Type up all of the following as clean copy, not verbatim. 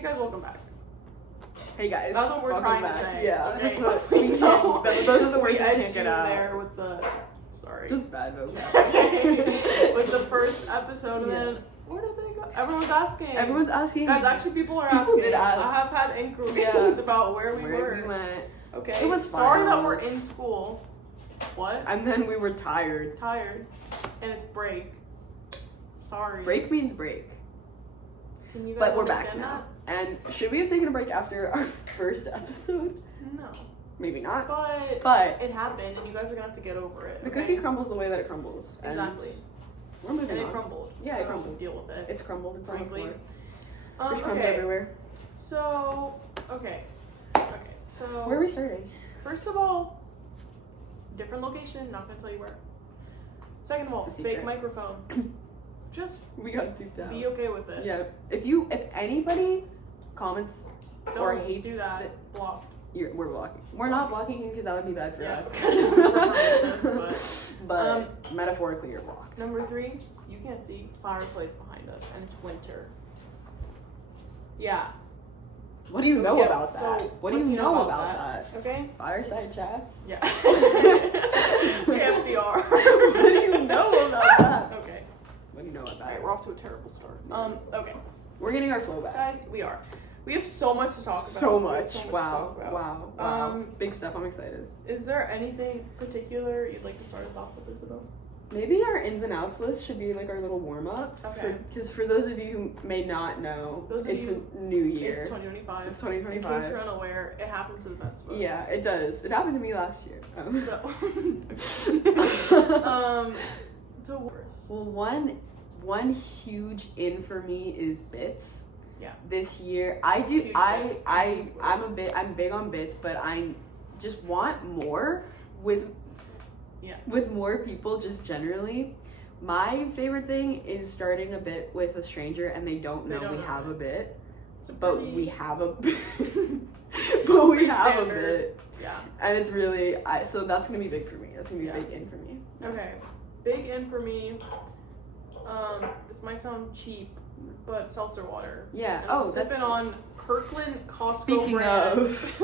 Hey guys, welcome back. Hey guys. That's what we're welcome trying back. to say. Yeah, Okay. that's what we know. Those are the words we can't get out. there with the, sorry. Just bad vocab. With the first episode, and then, where did they go? Everyone's asking. Guys, actually people are asking. People did ask. I have had inquiries about where we were. We went. Okay. It was Sorry that we're finals. in school. What? And then we were tired. And it's break. Sorry. Break means break. Can you guys But we're back understand now. And should we have taken a break after our first episode? that? No. Maybe not. But it happened, and you guys are gonna have to get over it. The okay? cookie crumbles the way that it crumbles. And Exactly. we're moving And it on. crumbled. Yeah, so it crumbled. Deal with it. It's crumbled. It's on the Frankly. floor. There's crumbs okay. everywhere. So, okay. So, Where are we starting? first of all, different location. Not gonna tell you where. Second of all, It's a fake secret. microphone. Just We got duped out. be okay with it. Yeah. If anybody comments Don't or hates do that. Blocked. we're blocking. We're not blocking you because that would be bad for Yeah, us. it's kind of horrendous, but metaphorically, you're blocked. Number 3, you can't see fireplace behind us, and it's winter. Yeah. What do you know yeah, about that? so what do you know about that? Okay. Fireside chats? Yeah. KFDR. What do you know about that? Okay. What do you know about that? Alright, we're off to a terrible start. Okay. We're getting our flow back. Guys, we are. We have so much to talk about. So We have much. to talk Wow. about. Wow. Big stuff. I'm excited. Is there anything particular you'd like to start us off with, Isabel? Maybe our ins and outs list should be like our little warm up. Okay. Because for those of you who may not know, Those of it's you- a new year. It's 2025. It's In case 2025. you're unaware, it happens to the best of us. Yeah, it does. It happened to me last year. So worse. Well, one huge in for me is bits. Yeah. This year, I'm big on bits, but I just want more with more people just generally. My favorite thing is starting a bit with a stranger and they don't know we have a bit, but we have a bit. But we have a bit. Yeah. And it's really, so that's gonna be big for me. That's gonna be a big in for me. Okay. Big in for me. This might sound cheap, but seltzer water. Yeah. And I'm sipping on Kirkland Costco Speaking brand of.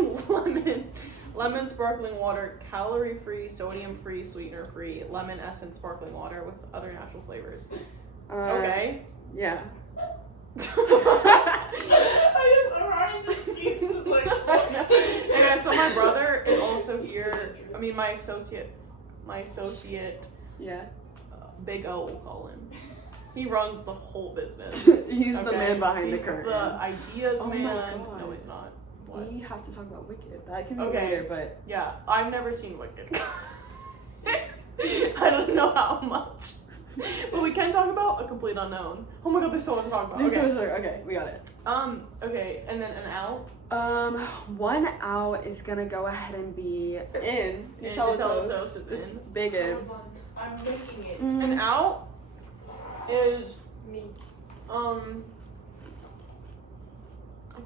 lemon sparkling water, calorie free, sodium free, sweetener free, lemon essence sparkling water with other natural flavors. Okay. Yeah. I'm just like, okay, so my brother is also here. I mean, my associate, Yeah. Big O, we'll call him. He runs the whole business. He's the man behind He's the curtain. the ideas Oh my man. God. No, he's not. What? We have to talk about Wicked. That can be Okay. later, but Yeah, I've never seen Wicked. I don't know how much. But we can talk about A Complete Unknown. Oh my god, there's so much to talk about. Okay. Okay, we got it. Okay, and then an out. One out is gonna go ahead and be in. Chalamet is It's in. big in. I'm making it. Mm. An out is me. I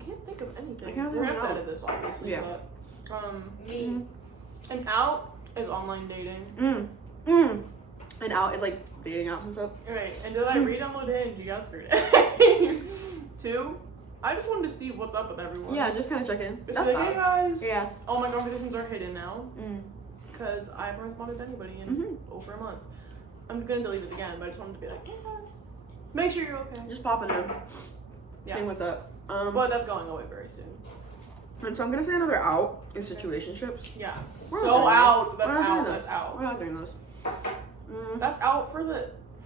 can't think of anything. I can't We're think gonna of have to edit this, obviously. Yeah. But, me. An out is online dating. And out is like dating apps and stuff. Okay, and did I re-download Hinge yesterday? 2, I just wanted to see what's up with everyone. Yeah, just kind of check in. Just That's like, hey fine. guys. Yeah. All my conversations are hidden now because I haven't responded to anybody in over a month. I'm gonna delete it again, but I just wanted to be like, hey guys, make sure you're okay. Just popping in. Yeah. Seeing what's up. But that's going away very soon. And so I'm gonna say another out is situationships. Yeah. We're So not doing out. this. That's We're not out. doing That's this. out. We're not doing those. That's out for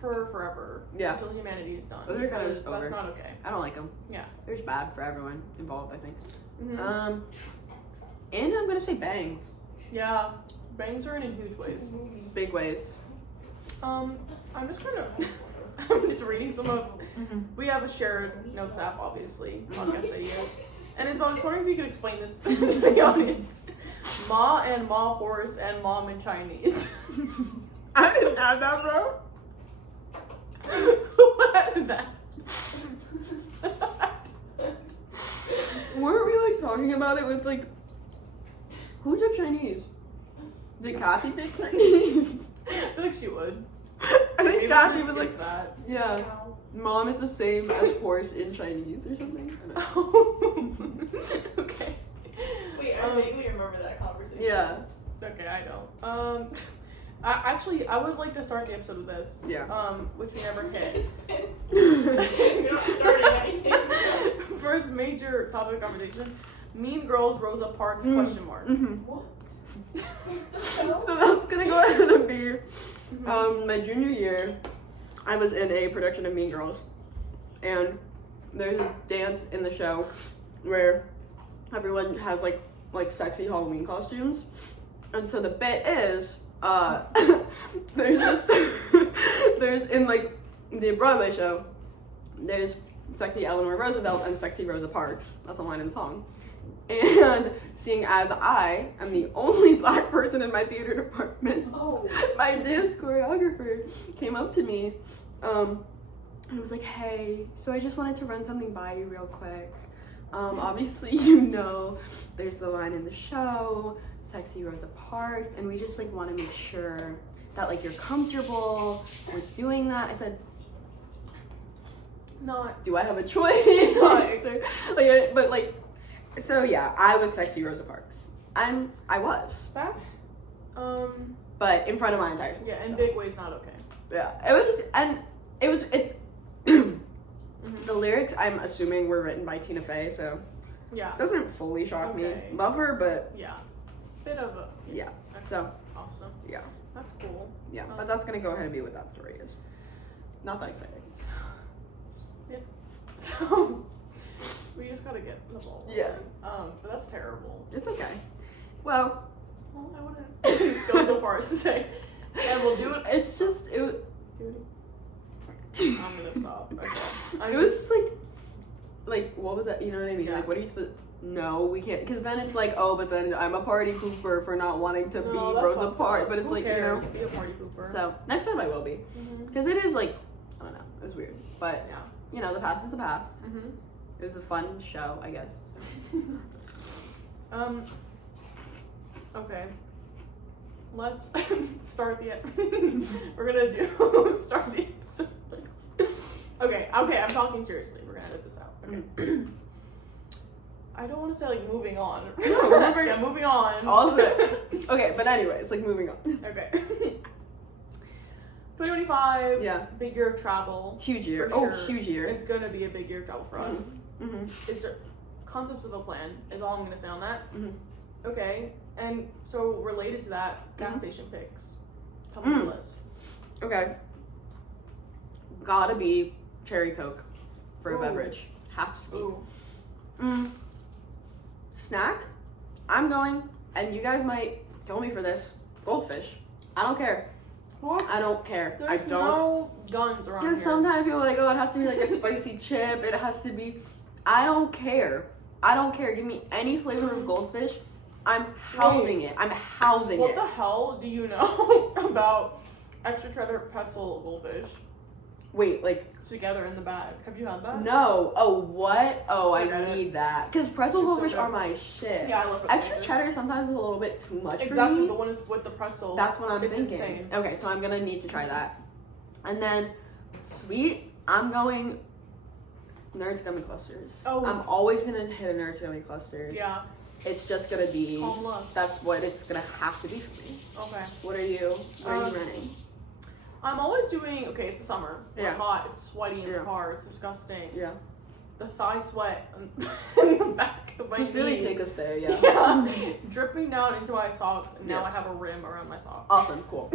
forever. Yeah. Until humanity is done. Those are kind of because just over. That's not okay. I don't like them. Yeah. They're just bad for everyone involved, I think. Mm-hmm. And I'm gonna say bangs. Yeah. Bangs are in huge ways. Big ways. I'm just trying to. I'm just reading some of. We have a shared notes app, obviously, podcast ideas. And Isabel, I was wondering if you could explain this to the audience. Ma and Ma horse and mom in Chinese. I didn't have that, bro. Who added that? Weren't we like talking about it with like who took Chinese? Did Kathy take Chinese? I feel like she would. I think Maybe Kathy just was skip like, that. yeah, Ow. mom is the same as horse in Chinese or something. I don't know. Okay. Wait, I vaguely remember that conversation. Yeah. Okay, I don't. I would like to start the episode with this. Yeah. Which we never hit. You're not starting anything. First major topic of conversation: Mean Girls, Rosa Parks? Question mark. Mm-hmm. What? So that's gonna go ahead and be my junior year. I was in a production of Mean Girls, and there's a dance in the show where everyone has like sexy Halloween costumes, and so the bit is there's in like the Broadway show, there's sexy Eleanor Roosevelt and sexy Rosa Parks. That's a line in the song. And seeing as I am the only black person in my theater department, my dance choreographer came up to me and was like, hey, so I just wanted to run something by you real quick. Obviously, you know, there's the line in the show, sexy Rosa Parks, and we just like want to make sure that like you're comfortable with doing that. I said, Not. do I have a choice? But like, so yeah, I was sexy Rosa Parks, and I was, Facts. but in front of my entire school. Yeah, in so. big ways, not okay. Yeah, it's the lyrics, I'm assuming, were written by Tina Fey, so Yeah. it doesn't fully shock me. Okay. Love her, but Yeah. Bit of a. yeah. Okay. So Awesome. yeah, That's cool. yeah. But that's gonna go ahead and be what that story is. Not that exciting. So we just gotta get the ball. Yeah. But that's terrible. It's okay. Well, I wouldn't go so far as to say, and we'll do it. it's just it. Do it. I'm gonna stop. Okay. It was just like what was that? You know what I mean? Yeah. Like, what are you supposed? No, we can't. Because then it's like, oh, but then I'm a party pooper for not wanting to be Rosa Parks. But it's Who like, cares? you know. Be a party pooper. So next time I will be, because it is like, I don't know, it was weird, but Yeah. you know, the past is the past. Mhm. It was a fun show, I guess. So. Okay. Let's start the. We're gonna do start the episode. Okay. I'm talking seriously. We're gonna edit this out. Okay. I don't want to say like moving on. No, moving on. All of it. Okay, but anyways, like moving on. Okay. 2025. Yeah. Big year of travel. Huge year. For Oh, sure. huge year. It's gonna be a big year of travel for us. Mm-hmm. Is there concepts of a plan? Is all I'm gonna say on that. Mm-hmm. Okay. And so related to that, gas station picks. Come on the list. Okay. Gotta be cherry Coke for a Ooh. beverage. Has to be. Ooh. Snack? I'm going, and you guys might kill me for this. Goldfish. I don't care. What? I don't care. There's I don't. no guns around here. Because sometimes people are like, oh, it has to be like a spicy chip. It has to be. I don't care. I don't care. Give me any flavor of goldfish. I'm housing it. I'm housing What it. the hell do you know about extra cheddar pretzel goldfish Wait, like, together in the bag? Have you had that? no. Oh, what? Oh, Forget I it. need that. Because pretzel It's so goldfish good. are my shit. Yeah, I love it. Extra cheddar sometimes is a little bit too much Exactly, for me. but when it's with the pretzel, That's what I'm it's thinking. insane. Okay, so I'm gonna need to try that. And then sweet, I'm going Nerds Gummy Clusters. Oh. I'm always gonna hit a Nerds Gummy Clusters. Yeah. It's just gonna be. Calm love. That's what it's gonna have to be for me. Okay. What are you? What are you running? I'm always doing. Okay, it's summer. We're Yeah. hot. It's sweaty in the Yeah. car. It's disgusting. Yeah. The thigh sweat in the back of my Just really knees. take us there, yeah. Yeah. Dripping down into my socks, and now Yes. I have a rim around my sock. Awesome, cool.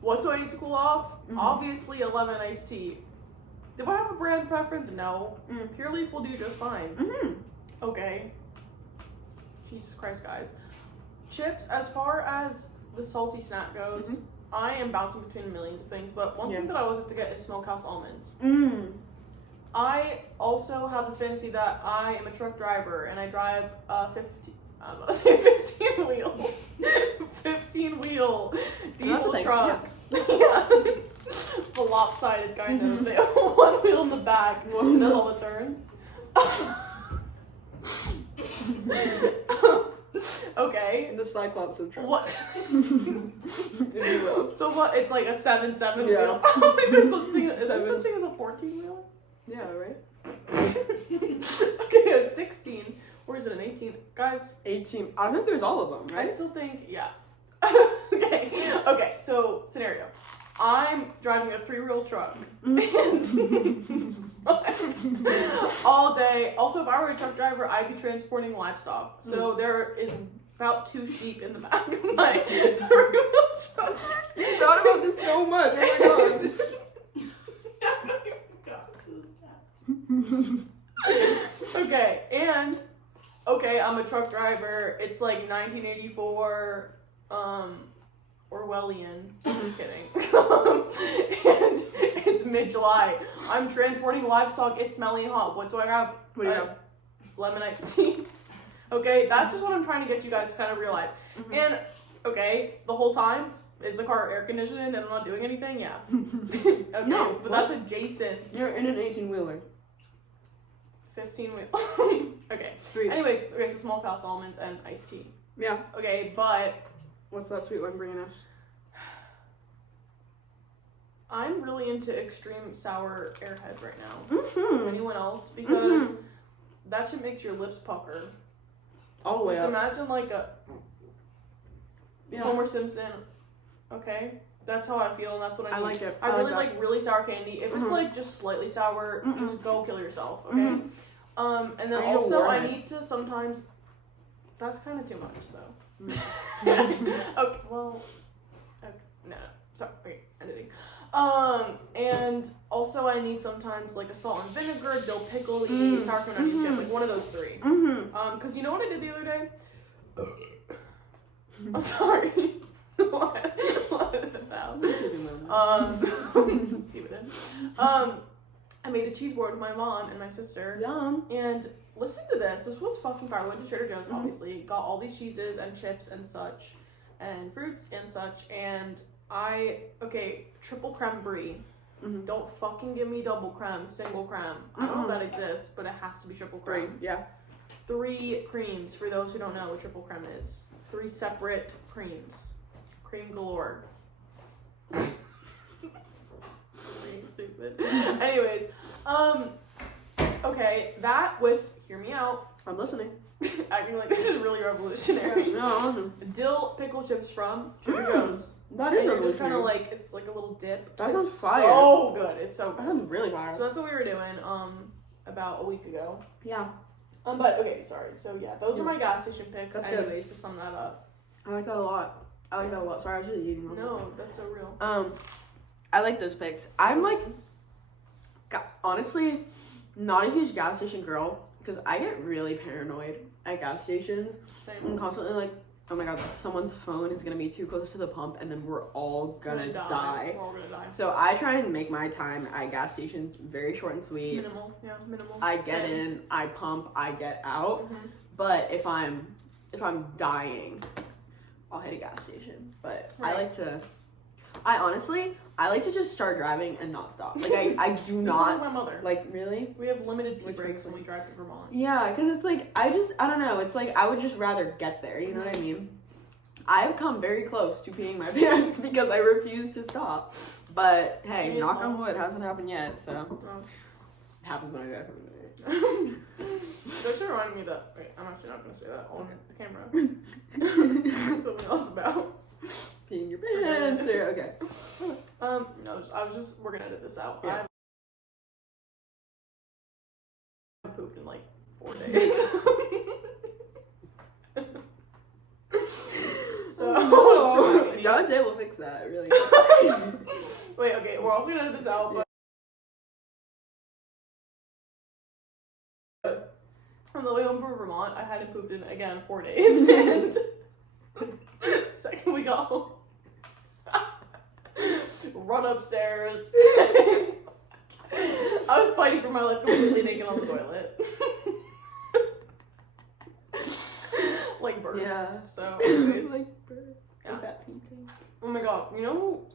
What do I need to cool off? Obviously, a lemon iced tea. Do I have a brand preference? No. Pure Leaf will do just fine. Okay. Jesus Christ, guys. Chips, as far as the salty snack goes, I am bouncing between millions of things, but one thing that I always have to get is Smokehouse almonds. I also have this fantasy that I am a truck driver and I drive a 15 wheel 15 wheel diesel truck. Yeah. The lopsided kind of. They have one wheel in the back and does all the turns. Okay. The Cyclops of trucks. What? If you will. So what? It's like a 7-7 Yeah. wheel. I don't think there's such thing. Is there such thing as a 14 wheel? Yeah, right? Okay, a 16. Or is it an 18? Guys, 18. I think there's all of them, I right? still think, yeah. Okay, so scenario. I'm driving a 3-wheel truck and all day. Also, if I were a truck driver, I'd be transporting livestock. So there is about 2 sheep in the back of my 3-wheel truck. You thought about this so much. Oh my god. Okay, and I'm a truck driver. It's like 1984, Orwellian. Just kidding. And it's mid-July. I'm transporting livestock. It's smelly hot. What do I have? What do you have? Lemon iced tea. Okay, that's just what I'm trying to get you guys to kind of realize. Mm-hmm. And the whole time, is the car air conditioned and I'm not doing anything? Yeah. Okay, No, but what? that's adjacent. You're in an 18-wheeler. 15 wheel. Okay. 3. Anyways, so small house almonds and iced tea. Yeah. Okay, but What's that sweet one bringing us? I'm really into extreme sour airhead right now. Mm-hmm. Anyone else? Because that shit makes your lips pucker. All the way Just up. imagine like a Yeah. Homer Simpson. Okay, that's how I feel, and that's what I need. I like it. I really that. like really sour candy. If it's like just slightly sour, just go kill yourself. Okay. And then I need a also I warhead. need to sometimes. That's kind of too much though. Okay. Well. Okay, no. Sorry. Okay. Editing. And also I need sometimes like a salt and vinegar, dill pickle, sour cream and onion dip, like one of those 3. Cause you know what I did the other day? I'm sorry. What? What is it now? Keep it in. I made a cheese board with my mom and my sister. Yum. And listen to this. This was fucking fire. I went to Trader Joe's, obviously. Got all these cheeses and chips and such, and fruits and such. And triple creme brie. Don't fucking give me double creme, single creme. I don't know if that exists, but it has to be triple creme. 3. Yeah. 3 creams, for those who don't know what triple creme is. 3 separate creams. Cream galore. Stupid. Anyways, okay, that with, hear me out, I'm listening. acting like this is really revolutionary. No, awesome. Dill pickle chips from Trader Joe's. That is And you're just kind of revolutionary. like, it's like a little dip. That sounds It's fire. so good. It's so That good. sounds really fire. So that's what we were doing, about a week ago. Yeah. But, okay, sorry. So, yeah, those are my gas station picks. That's good. Anyways, to sum that up. I like that a lot. Sorry, I was just eating them. No, that's so real. I like those picks. I'm like, honestly, not a huge gas station girl because I get really paranoid at gas stations. Same. I'm constantly like, oh my god, someone's phone is gonna be too close to the pump and then we're all gonna die. We're all gonna die. So I try and make my time at gas stations very short and sweet. Minimal. I get in, I pump, I get out. But if I'm dying, I'll hit a gas station. But Right. I honestly like to just start driving and not stop. Like I do This is like not my mother. like really. We have limited pee Which breaks one? when we drive to Vermont. Yeah, because it's like I don't know. It's like I would just rather get there. You know what I mean? I've come very close to peeing my pants because I refuse to stop. But hey, Me as knock well. on wood, hasn't happened yet. So Oh. it happens when I drive. That should remind me that. Wait, I'm actually not gonna say that on the camera. Something else about. Peeing your pants. Or, okay. No, we're gonna edit this out. Yeah. I pooped in like 4 days. So, John Jay will fix that, really. Wait, okay, we're also gonna edit this out, but on the way home from Vermont, I hadn't pooped in, again, 4 days, and second we got home, run upstairs. I was fighting for my life completely naked on the toilet. Like birth. Yeah. So, anyways. Like, Yeah. like that painting. Oh my god, you know,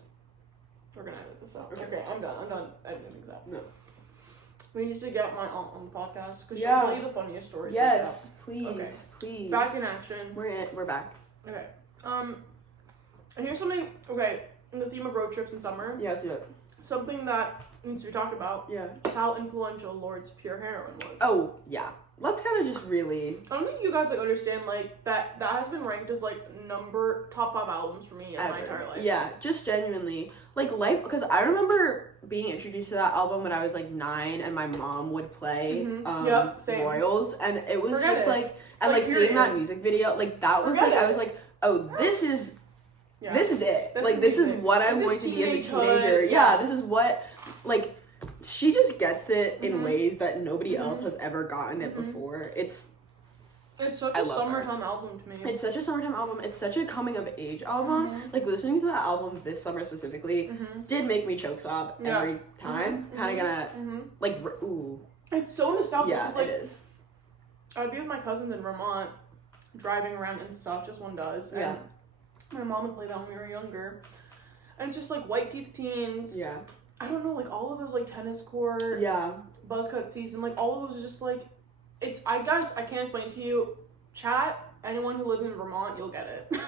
we're gonna edit this out. Okay, I'm done editing things out. No. We need to get my aunt on the podcast because Yeah. she'll tell you the funniest stories. Yes, please, Okay. please. Back in action. We're back. Okay. And here's something. Okay, in the theme of road trips in summer, Yeah, let's do it. something that needs to be talked about Yeah. is how influential Lord's Pure Heroin was. Oh, yeah. Let's kind of just really... I don't think you guys like understand like that has been ranked as like top 5 albums for me in my entire life. Yeah, just genuinely. Like, life... Because I remember being introduced to that album when I was, like, 9, and my mom would play Yep, same. Royals, and it was Forget just, it. like... And, like, seeing that music video, like, that was, Forget like... it. I was like, oh, this is... Yeah. This is it. This like, is this is music. what I'm This is going to be as a teenagehood, teenager. yeah. Yeah, this is what... Like, she just gets it in Mhm. ways that nobody else Mhm. has ever gotten it Mhm. before. It's such I a love her. summertime album to me. It's such a summertime album. It's such a coming of age album. Mhm. Like, listening to that album this summer specifically did make me choke sob Yeah. every time. Mhm. Kind of gonna Mhm. like ooh. It's so nostalgic. Yeah, because, like, it is. I'd be with my cousins in Vermont, driving around and stuff, just one does. And Yeah. my mom would play that when we were younger. And it's just like White Teeth Teens. Yeah. I don't know, like all of those like Tennis Court, Yeah. Buzzcut Season, like all of those are just like, I can't explain to you. Chat, anyone who lives in Vermont, you'll get it.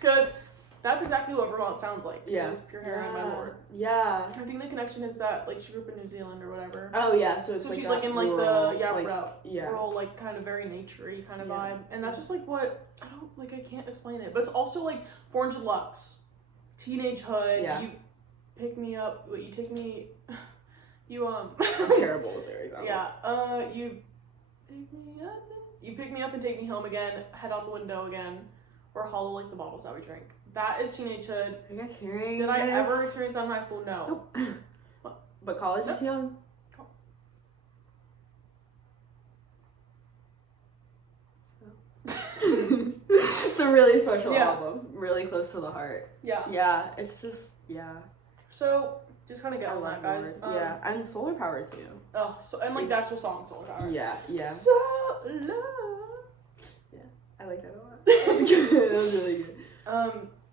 Because that's exactly what Vermont sounds like. Yeah. Is Pure Heroin by Lord. Yeah. I think the connection is that like she grew up in New Zealand or whatever. Oh yeah. So it's So like she's that like in like rural, the yeah. rural like kind of very naturey kind of Yeah. vibe, and that's just like what I can't explain it, but it's also like 400 Lux, Teenage Hood. Yeah. You pick me up. You take me. You I'm terrible with lyrics. Yeah. You pick me up. You pick me up and take me home again. Head out the window again, or hollow like the bottles that we drink. That is Teenage Hood. Are you guys hearing? Did I this? ever experience that in high school? No. Nope. But college is young. It's a really special Yeah. album. Really close to the heart. Yeah. Yeah. It's just So just kind of get I on love that, guys. Lord. Yeah, and solar power too. Oh, so and like It's- the actual song Solar Power. Yeah, yeah. So love. Yeah, I like that a lot. That was good. That was really good.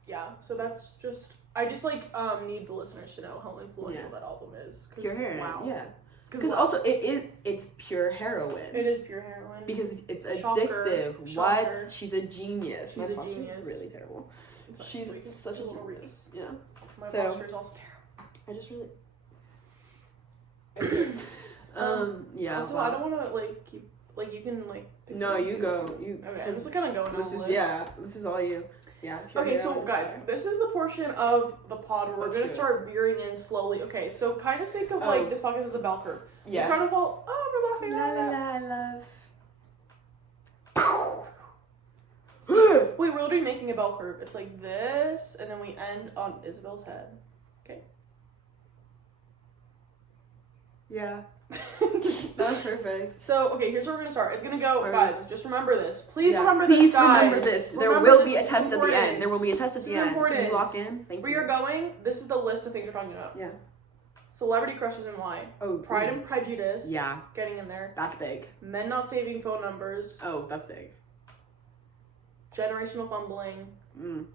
Yeah. So that's just I just like need the listeners to know how influential that album is. Pure heroin. Wow. Yeah. Because also it's pure heroin. It is pure heroin. Because it's Shocker. addictive. Shocker. What? She's a genius. She's My a posture's genius. really terrible. It's She's fine. such a little genius. Reese. Yeah. My So- posture is also terrible. I just really. Yeah. Also, I don't want to like keep like you can like. pick No, something you too. go. You. Okay, I'm just kind of going This on the is list. This is all you. Yeah. Pure Okay, so heroin is guys, fire. this is the portion of the pod where we're Let's gonna do it. start veering in slowly. Okay, so kind of think of Oh. like this podcast as a bell curve. You Yeah. start to fall. Oh, we're laughing. La la la love. Wait, we're literally making a bell curve. It's like this, and then we end on Isabel's head. Yeah. That was perfect. So, okay, here's where we're gonna start. It's gonna go, Where guys, just remember this. Please Yeah. remember Please this, guys. remember this. There Remember will this, be a this test is at the end. important. There will be a test at This the is end. important. Can you lock in? Thank Where you. you're going, this is the list of things we're talking about. Yeah. Celebrity crushes and why. Oh, Pride ooh. and Prejudice. Yeah, Getting in there. that's big. Men not saving phone numbers. Oh, that's big. Generational fumbling. Mm.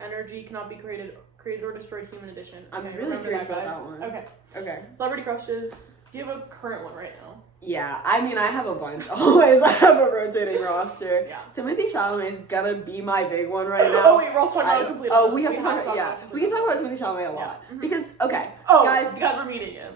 Energy cannot be created or destroyed. Human addition. I'm Okay, really remember curious that, about guys. that one. Okay. Okay. Celebrity crushes. Do you have a current one right now? Yeah, I mean, I have a bunch. Always, I have a rotating roster. Yeah. Timothy Chalamet is gonna be my big one right now. Oh wait, we're also talking about a complete. Oh, we have to about talk. Yeah, it we can talk about Timothy Chalamet a lot Yeah. Mhm. because okay, Oh, guys, we're meeting him.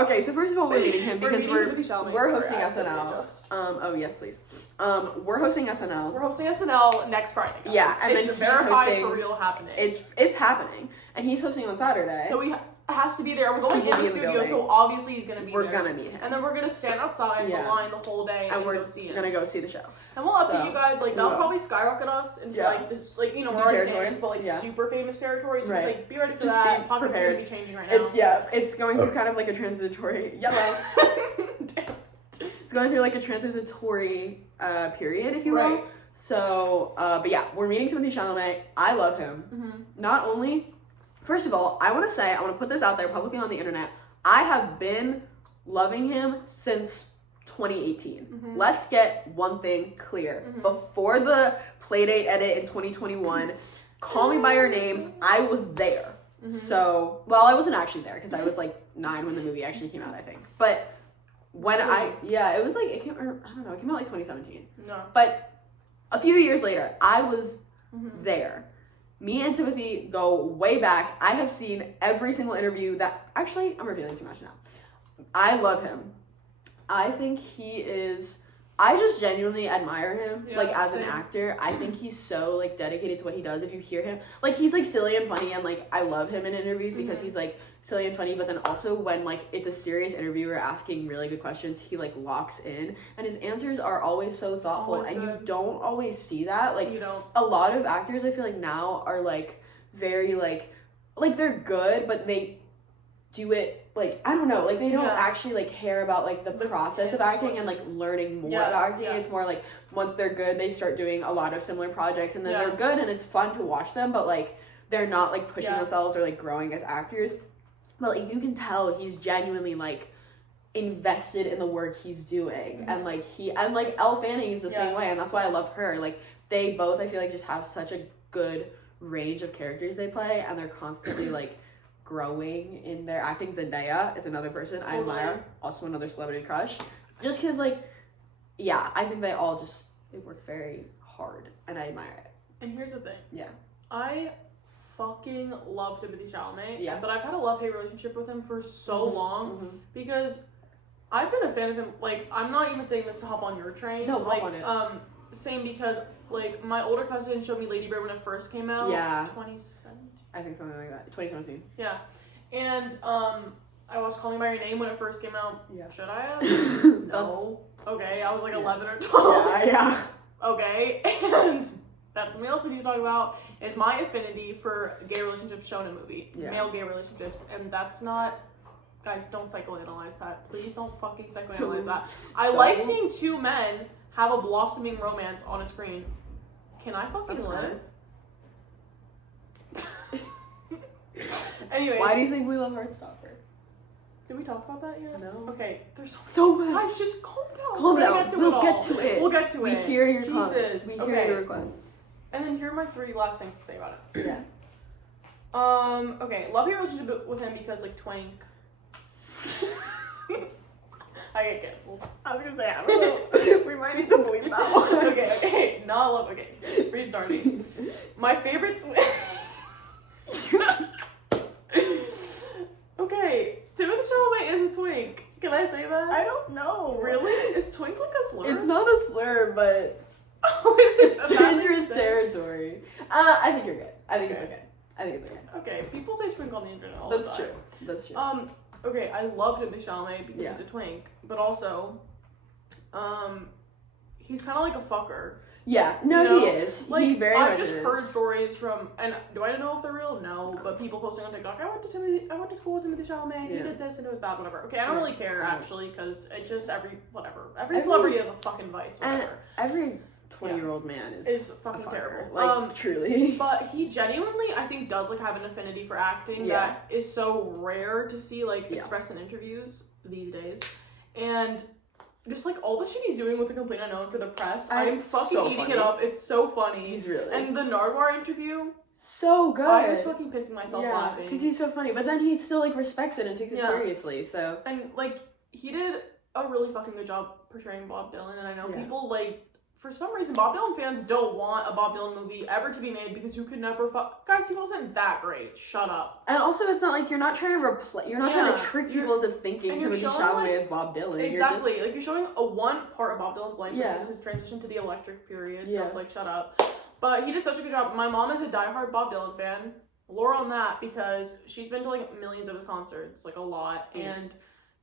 okay. So first of all, we're meeting him because meeting Timothy Chalamet, we're so hosting absolutely SNL. just- Oh yes, please. We're hosting SNL. We're hosting SNL next Friday. Guys. Yeah, and it's then he's verified hosting- for real happening. It's happening, and he's hosting on Saturday. So he has to be there. We're going He in will the be in the studio, building. so obviously he's gonna be we're there. gonna meet him, And then we're gonna stand outside Yeah. the line the whole day and we're go see him. gonna go see the show. And we'll update So, you guys. Like we that'll will. probably skyrocket us into Yeah. like this, like we're New already territory. famous, but like Yeah. super famous territory. So Right. just like be ready for Just that. be Podcast's gonna prepared. be changing right now. It's going through kind of like a transitory yellow. Damn. It's going through like a transitory period, if you will. Right. So, but yeah, we're meeting Timothee Chalamet. I love him. Mm-hmm. Not only, first of all, I want to put this out there publicly on the internet. I have been loving him since 2018. Mhm. Let's get one thing clear. Mhm. Before the Playdate edit in 2021, Call Me By Your Name, I was there. So, well, I wasn't actually there because I was like 9 when the movie actually came out, I think. But when it was like, it came out like 2017. No. But a few years later, I was there. Me and Timothy go way back. I have seen every single interview that, actually, I'm revealing too much now. I love him. I think he is, I just genuinely admire him, like, as an actor. I think he's so, like, dedicated to what he does. If you hear him, like, he's, like, silly and funny, and, like, I love him in interviews because he's, like, silly and funny, but then also when, like, it's a serious interviewer asking really good questions, he, like, locks in, and his answers are always so thoughtful, always and good. You don't always see that. Like, you don't. A lot of actors, I feel like, now are, like, very, like, they're good, but they do it, like, I don't know, like, they don't actually, like, care about, like, the process of acting and, like, learning more about acting. It's more, like, once they're good, they start doing a lot of similar projects, and then they're good, and it's fun to watch them, but, like, they're not, like, pushing themselves or, like, growing as actors. But, like, you can tell he's genuinely, like, invested in the work he's doing. And, like, Elle Fanning is the same way, and that's why I love her. Like, they both, I feel like, just have such a good range of characters they play, and they're constantly, like, growing in their acting. Zendaya is another person I admire, also another celebrity crush. Just because, like, I think they all just, they work very hard, and I admire it. And here's the thing. Yeah. I fucking love Timothee Chalamet, but I've had a love-hate relationship with him for so long because I've been a fan of him. Like, I'm not even saying this to hop on your train. No, like, on it. Same, because, like, my older cousin showed me Lady Bird when it first came out. Yeah. 2017? I think something like that. 2017. Yeah. And, I watched Call Me By Your Name when it first came out. Yeah. Should I have? No. Okay, I was like 11 or 12. Yeah. Okay, and that's something else we need to talk about, is my affinity for gay relationships shown in a movie. Male gay relationships. And that's not... Guys, don't psychoanalyze that. Please don't fucking psychoanalyze that. I like seeing two men have a blossoming romance on a screen. Can I fucking live? Anyways. Why do you think we love Heartstopper? Did we talk about that yet? No. Okay, there's so much. Guys, just calm down. Calm down. We'll get to it. We'll get to it. We hear your comments. We hear your requests. And then here are my 3 last things to say about it. Yeah. Okay, love your relationship with him because, like, Twink. I get canceled. I was gonna say, I don't know. We might need to bleep that one. Okay. Not love. Okay. Restarting. My favorite Okay. Timothee Chalamet is a twink. Can I say that? I don't know. Really? Is twink like a slur? It's not a slur, but it's dangerous territory. I think you're good. I think it's okay. Okay, people say twink on the internet all the time. That's true. Okay, I love Timothee Chalamet because he's a twink, but also, he's kind of like a fucker. Yeah, no, he is. Like, he very much I've just is. heard stories from, and do I know if they're real? No, but people posting on TikTok, I went to school with Timothee Chalamet, he did this and it was bad, whatever. Okay, I don't really care, actually, because it just, every celebrity has a fucking vice, whatever. And every 20-year-old man is fucking terrible. Like, truly. But he genuinely, I think, does, like, have an affinity for acting that is so rare to see, like, expressed in interviews these days. And just, like, all the shit he's doing with The Complete Unknown for the press, I'm fucking so eating it up. It's so funny. He's really. And the Nardwuar interview, so good. I was fucking pissing myself laughing. Because he's so funny. But then he still, like, respects it and takes it seriously, so. And, like, he did a really fucking good job portraying Bob Dylan, and I know people, like, for some reason, Bob Dylan fans don't want a Bob Dylan movie ever to be made because you could never Guys, he wasn't that great. Shut up. And also, it's not like you're not trying to trying to trick people into thinking Timothée Chalamet is Bob Dylan. Exactly. You're showing a one part of Bob Dylan's life, which is his transition to the electric period. So it's like, shut up. But he did such a good job. My mom is a diehard Bob Dylan fan. Lore on that because she's been to, like, millions of his concerts, like, a lot. And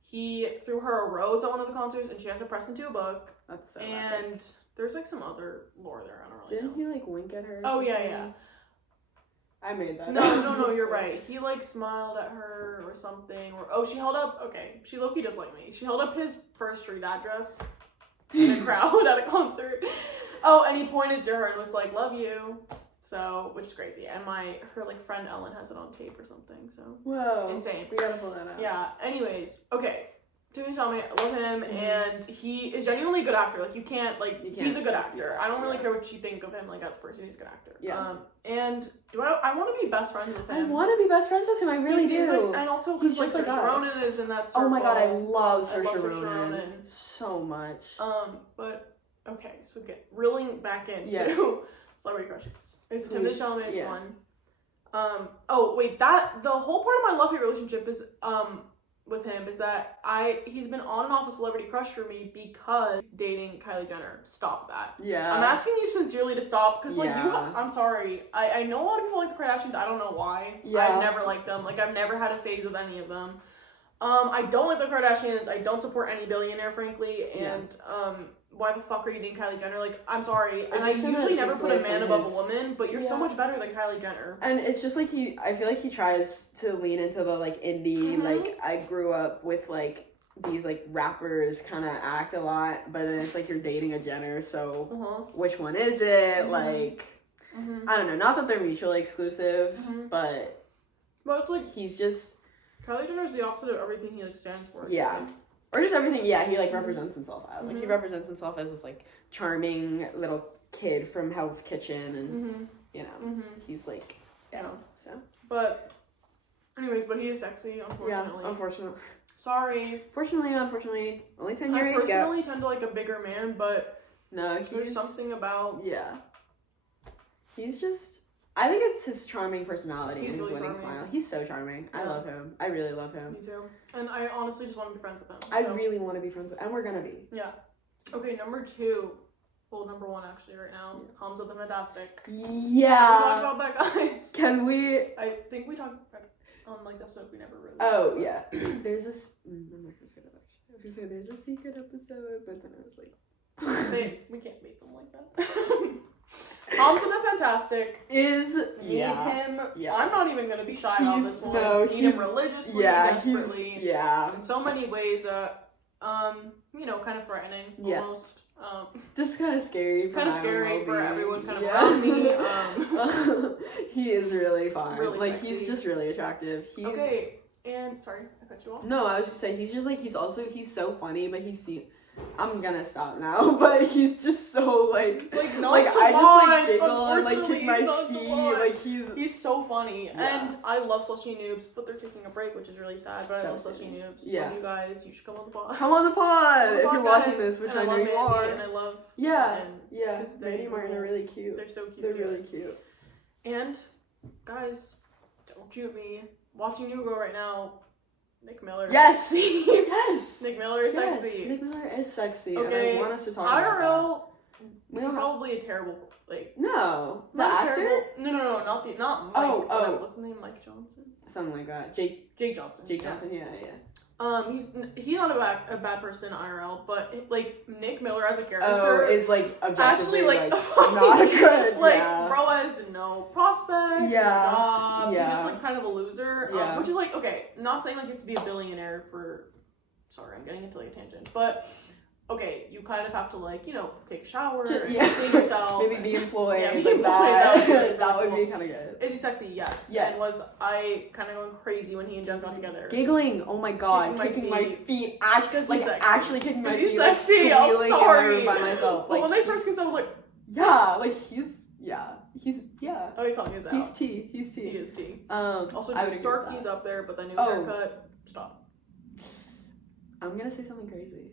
he threw her a rose at one of the concerts, and she has it pressed into a book. That's so And epic. There's, like, some other lore there. I don't really know. Didn't he, like, wink at her? Oh, yeah. I made that. No, you're right. He, like, smiled at her or something. Or she held up, she low-key just like me. She held up his first street address in a crowd at a concert. Oh, and he pointed to her and was like, love you. So, which is crazy. And her, like, friend Ellen has it on tape or something, so. Whoa. Insane. We gotta pull that out. Yeah, anyways. Okay. Timothee Timothee Chalamet, I love him, and he is genuinely a good actor. Like, he's a good actor. I don't really care what you think of him, like, as a person. He's a good actor. Yeah. And I want to be best friends with him. I want to be best friends with him. I really do. And also, because, like, Saoirse Ronan is in that circle. Oh my god, I love Saoirse Ronan so much. But, okay, so reeling back into celebrity crushes. Okay, so Timothee Chalamet is one. Oh, wait, the whole part of my love-hate relationship is, with him is that he's been on and off a celebrity crush for me because dating Kylie Jenner. Stop that. Yeah. I'm asking you sincerely to stop because, like, I'm sorry. I know a lot of people like the Kardashians. I don't know why. Yeah. I've never liked them. Like, I've never had a phase with any of them. I don't like the Kardashians. I don't support any billionaire, frankly. And, why the fuck are you dating Kylie Jenner? Like, I'm sorry. And I usually never put a man above a woman, but you're so much better than Kylie Jenner. And it's just like I feel like he tries to lean into the, like, indie, like, I grew up with, like, these, like, rappers kind of act a lot, but then it's like you're dating a Jenner, so which one is it? Like, I don't know. Not that they're mutually exclusive, but it's like, he's just... Kylie Jenner's the opposite of everything he, like, stands for. Yeah. Or just everything, he, like, represents himself as. Like, he represents himself as this, like, charming little kid from Hell's Kitchen, and, you know, he's, like, so. But, anyways, he is sexy, unfortunately. Yeah, unfortunately. Sorry. Unfortunately, only 10 years I personally tend to like a bigger man, but there's something about... Yeah. He's just... I think it's his charming personality and his really winning smile. He's so charming. Yeah. I love him. I really love him. Me too. And I honestly just want to be friends with him. I really want to be friends with him. And we're gonna be. Yeah. Okay, number 2. Well, number 1 actually right now. Hamza the Fantastic. Yeah. Can we talk about that, guys? Can we? I think we talked on, like, the episode we never released. Oh, yeah. There's this... I'm not gonna say that, actually. I was gonna say there's a secret episode, but then I was like... we can't make them like that. Hamza the Fantastic is need him. Yeah. I'm not even gonna be shy on this one. No, need him religiously, desperately. In so many ways that you know, kind of threatening almost. Just kind of scary. Kind of scary for everyone kind of around me. He is really fun. Really like sexy. He's just really attractive. Okay, and sorry, I cut you off. No, I was just saying he's just like he's so funny, but I'm gonna stop now, but he's just so like nonchalant. I just like giggle and like kick my feet. Like he's so funny, and I love Slushy Noobs, but they're taking a break, which is really sad. But I love Slushy Noobs. Yeah, you guys, you should come on the pod. Come on the pod if you're watching this, which I know you are. And I love Mandy and Martin are really cute. They're so cute. They're really cute. And guys, don't shoot me. Watching You Go right now. Nick Miller. Yes! Yes! Nick Miller is sexy. Nick Miller is sexy. Okay. And I want us to talk about that. He's probably a terrible, like... No. The not actor? Terrible, no, not Mike. What's his name? Mike Johnson? Something like that. Jake Johnson. Jake Johnson, yeah. He's not a bad person IRL, but like Nick Miller as a character is like actually like not good. Bro has no prospects. He's just like kind of a loser. Which is like not saying like you have to be a billionaire for. Sorry, I'm getting into like a tangent, but. Okay, you kind of have to like, take a shower, clean yourself. Maybe be employed. Yeah, be employed. That would be kind of good. Is he sexy? Yes. And was I kind of going crazy when he and Jess got together? Giggling. Oh my god. Kicking my feet. Actually kicking my feet. He's sexy. I'm sorry. By myself. But when they first kissed, I was like, He's Oh, your tongue is out. He's T. He is T. Also, Jim Starkey's up there, but then new haircut. Stop. I'm gonna say something crazy.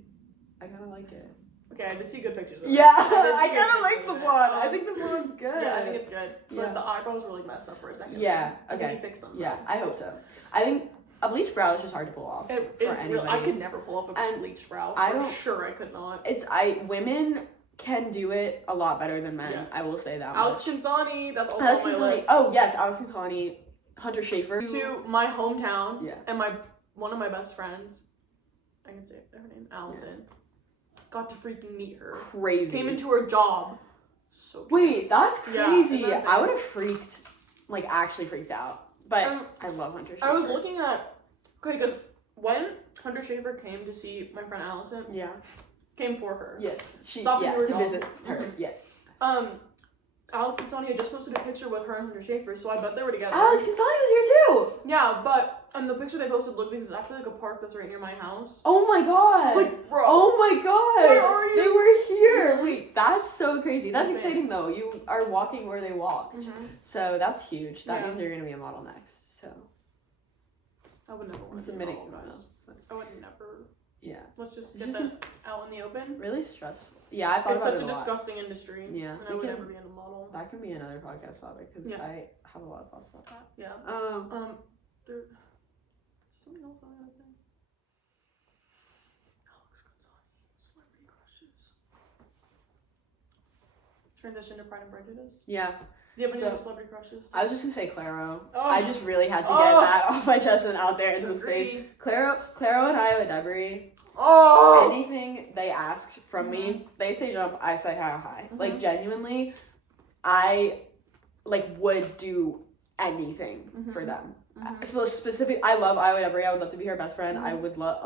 I kind of like it. Okay, I did see good pictures of it. Yeah, I kind of like the blonde. I think the blonde's good. Yeah, I think it's good. But the eyebrows were like messed up for a second. Yeah, okay. I think he fixed them. Yeah, I hope so. I think a bleached brow is just hard to pull off for anybody. I could never pull off a bleached brow. I could not. Women can do it a lot better than men. Yes. I will say that. Alex Kinsani, that's also on my list. Oh yes, Alex Kinsani, Hunter Schafer. To my hometown, and one of my best friends. I can say her name, Allison. Yeah. Got to freaking meet her. Crazy. Came into her job. So wait, that's crazy. Yeah, I would have actually freaked out. But I love Hunter Schafer. I was looking at, because when Hunter Schafer came to see my friend Allison, came for her. Yes, stopped to visit her. Yeah. Alex and Sonia just posted a picture with her and Hunter Schafer, so I bet they were together. Alex and Sonia was here too! Yeah, but and the picture they posted looked exactly like a park that's right near my house. Oh my god! Like, bro. Oh my god! Where are you? They were here! Wait, that's so crazy. That's Insane. exciting though. You are walking where they walked. Mm-hmm. So that's huge. That Yeah. means you're gonna be a model next. So I would never want I'm to submitting. model, guys. I would never. Yeah. Let's just It get just that seems out in the open. really stressful. Yeah, I thought It's about such it a a lot. disgusting industry. Yeah, And I we would can- never be in a model. That can be another podcast topic because Yeah. I have a lot of thoughts about that. Yeah. There's something else I was saying. Alex Gonzalez, celebrity crushes. Transition to Pride and Prejudice. Yeah. Do you have any So- other celebrity crushes? I was just gonna say Claro. Oh. I just really had to get Oh. that off my chest and out there into the Agree. space. Claro and Iowa Debris. Oh! Anything they asked from me, they say jump, I say how high. Mhm. Like genuinely, I would do anything for them. Mhm. So specific, I love Iowa Debris. I would love to be her best friend. Mhm. I would love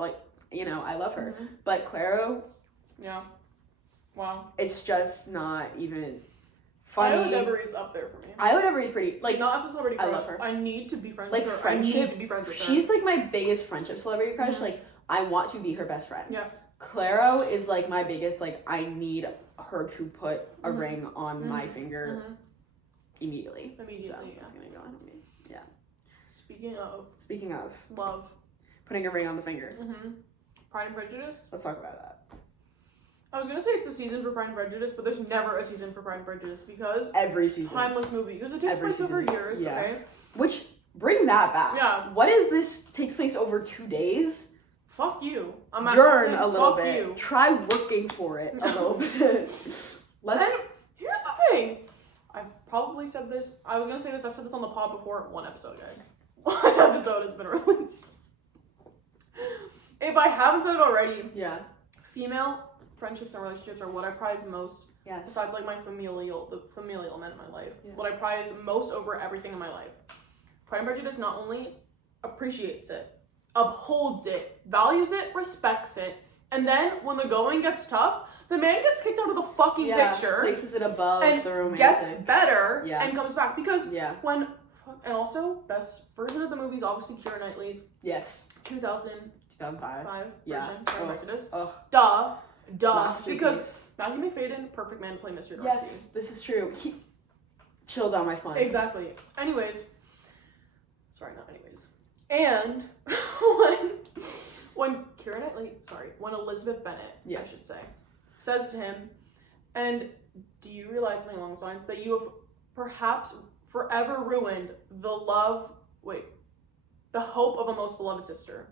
I love her. Mhm. But Claro, Yeah. Wow. it's just not even Iowa funny. Debris is up there for me. Iowa Debris is pretty Like, not as a celebrity I crush. love her. I need to be friends Like, with her. friendship, I need to be friends with her. She's like my biggest friendship celebrity crush. Mhm. Like I want to be her best friend. Yeah. Claro is like my biggest, like I need her to put a Mhm. ring on my finger Mhm. immediately. Immediately, So yeah. that's gonna go on me. Yeah. Speaking of Speaking of love. putting a ring on the finger, Pride and Prejudice. let's talk about that. I was gonna say it's a season for Pride and Prejudice, but there's never a season for Pride and Prejudice because Every season. timeless movie. Because it takes Every place over season. years, Yeah. okay? Which bring that back. Yeah. What is this takes place over 2 days? Fuck you. I'm Yearn saying a little fuck bit. you. Try working for it a little bit. Let's. And here's the thing. I've probably said this. I was gonna say this. I've said this on the pod before. One episode, guys. One episode has been released. If I haven't said it already, Yeah. female friendships and relationships are what I prize most. Yes. Besides, like, the familial men in my life. Yeah. What I prize most over everything in my life. Pride and Prejudice not only appreciates it, upholds it, values it, respects it, and then when the going gets tough, the man gets kicked out of the fucking picture Places it above and the romantic. gets better Yeah. and comes back. Because Yeah. and also, best version of the movie is obviously Keira Knightley's Yes. 2005 2005. Yeah. version, Pride and Ugh. Prejudice. Ugh. Duh. Because Masterpiece. Matthew McFadyen, perfect man to play Mr. Darcy. Yes, this is true. He chilled down my spine. Exactly. Anyways. Sorry, not anyways. And when Keira Knightley, when Elizabeth Bennet, Yes. I should say, says to him, and do you realize something along those lines, that you have perhaps forever ruined the hope of a most beloved sister.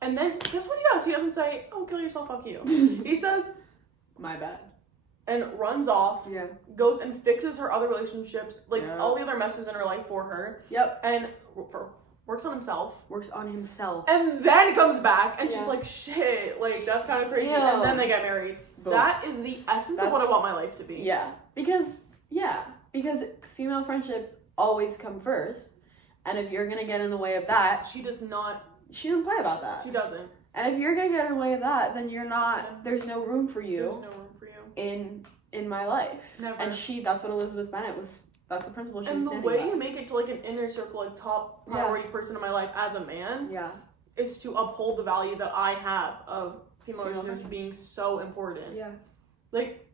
And then, guess what he does? He doesn't say, oh, kill yourself, fuck you. He says, My bad. and runs off, Yeah. goes and fixes her other relationships, like Yeah. all the other messes in her life for her, Yep. and works on himself. Works on himself. And then comes back, and Yeah. she's like, shit, like, that's kind of crazy. Yeah. And then they get married. Boom. That is the essence of what I That's- want my life to be. Yeah. Because female friendships always come first. And if you're gonna get in the way of that, She does not, she doesn't play about that. she doesn't. And if you're gonna get in the way of that, then you're not. There's no room for There's you no room for you. in my life. Never. And that's what Elizabeth Bennet was. That's the principle she was And the standing way by. you make it to like an inner circle, like top priority person in my life as a man, Yeah. is to uphold the value that I have of female Female relationships being so important. Yeah. Like,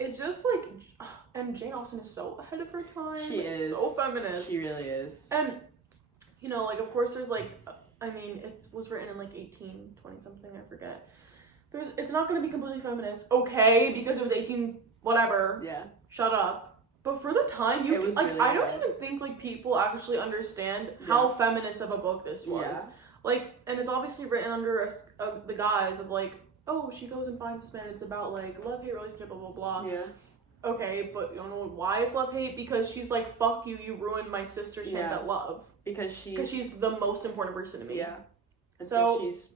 it's just like, and Jane Austen is so ahead of her time. She is. So feminist. She really is. And, you know, like, of course there's like, I mean, it was written in like 1820 something, I forget. It's not going to be completely feminist, okay, because it was 18 whatever. Yeah. Shut up. But for the time, It was like, really I don't good. even think like people actually understand how feminist of a book this was. Yeah. Like, and it's obviously written under the guise of like, oh, she goes and finds this man. It's about like love-hate relationship, blah blah blah. Yeah. Okay, but you don't know why it's love-hate, because she's like, fuck you, you ruined my sister's chance Yeah. at love. Because she's the most important person to me. Yeah. And So- she's